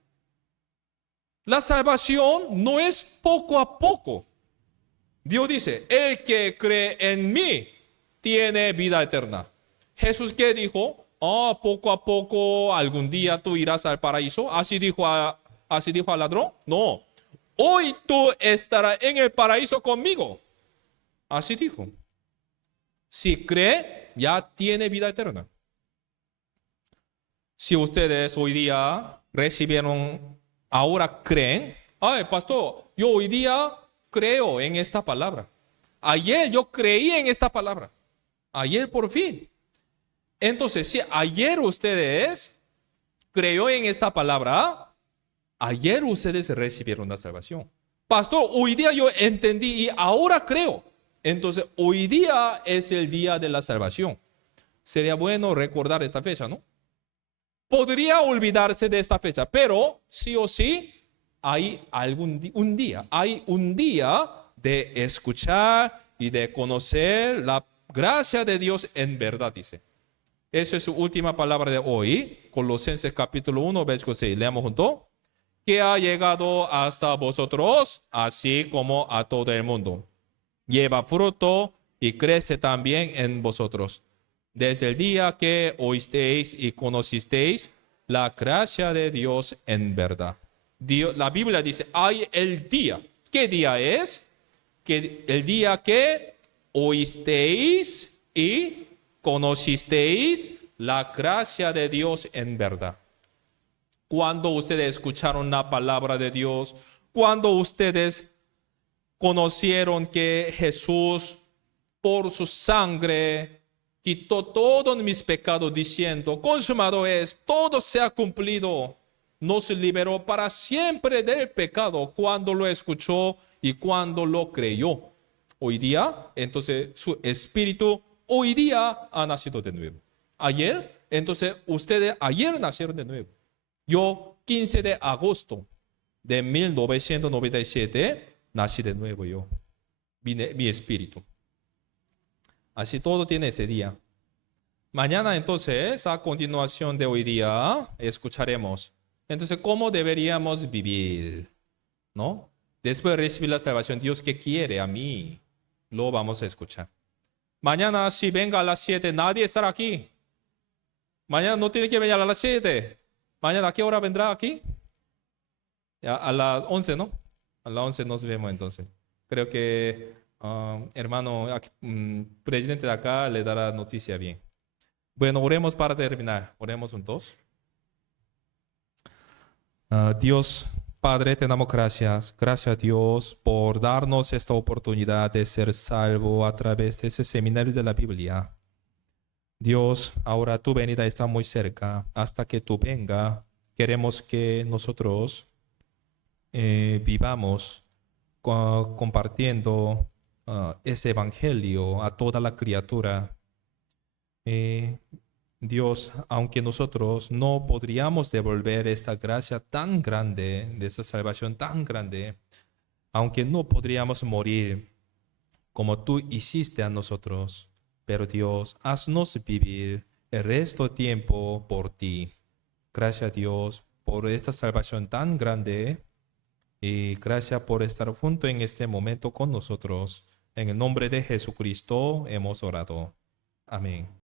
La salvación no es poco a poco. Dios dice, el que cree en mí tiene vida eterna. Jesús, ¿qué dijo? Poco a poco algún día tú irás al paraíso. Así dijo al ladrón. No. Hoy tú estarás en el paraíso conmigo. Así dijo. Si cree, ya tiene vida eterna. Si ustedes hoy día recibieron, ahora creen, pastor, yo hoy día creo en esta palabra. Ayer yo creí en esta palabra. Ayer por fin. Entonces, si ayer ustedes creyó en esta palabra, ayer ustedes recibieron la salvación. Pastor, hoy día yo entendí y ahora creo. Entonces, hoy día es el día de la salvación. Sería bueno recordar esta fecha, ¿no? Podría olvidarse de esta fecha, pero sí o sí hay un día de escuchar y de conocer la gracia de Dios en verdad, dice. Esa es su última palabra de hoy, Colosenses capítulo 1, versículo 6. Leamos junto. Que ha llegado hasta vosotros, así como a todo el mundo. Lleva fruto y crece también en vosotros. Desde el día que oísteis y conocisteis la gracia de Dios en verdad. La Biblia dice, hay el día. ¿Qué día es? Que el día que oísteis y conocisteis la gracia de Dios en verdad. Cuando ustedes escucharon la palabra de Dios, cuando ustedes conocieron que Jesús por su sangre quitó todos mis pecados diciendo, consumado es, todo se ha cumplido. Nos liberó para siempre del pecado cuando lo escuchó y cuando lo creyó. Hoy día, entonces su espíritu hoy día ha nacido de nuevo. Ayer, entonces ustedes ayer nacieron de nuevo. Yo 15 de agosto de 1997 nací de nuevo yo. Mi espíritu. Así todo tiene ese día. Mañana entonces, a continuación de hoy día, escucharemos. Entonces, ¿cómo deberíamos vivir? ¿No? Después de recibir la salvación, Dios que quiere a mí, lo vamos a escuchar. Mañana, si venga a las 7, nadie estará aquí. Mañana no tiene que venir a las 7. Mañana, ¿a qué hora vendrá aquí? A las 11, ¿no? A las 11 nos vemos entonces. Creo que hermano presidente de acá le dará noticia bien. Bueno, oremos para terminar. Oremos juntos. Dios, Padre, te damos gracias. Gracias, Dios, por darnos esta oportunidad de ser salvo a través de ese seminario de la Biblia. Dios, ahora tu venida está muy cerca. Hasta que tú venga, queremos que nosotros vivamos compartiendo ese evangelio a toda la criatura. Dios, aunque nosotros no podríamos devolver esta gracia tan grande, de esa salvación tan grande, aunque no podríamos morir como tú hiciste a nosotros. Pero Dios, haznos vivir el resto del tiempo por ti. Gracias Dios por esta salvación tan grande y gracias por estar junto en este momento con nosotros. En el nombre de Jesucristo hemos orado. Amén.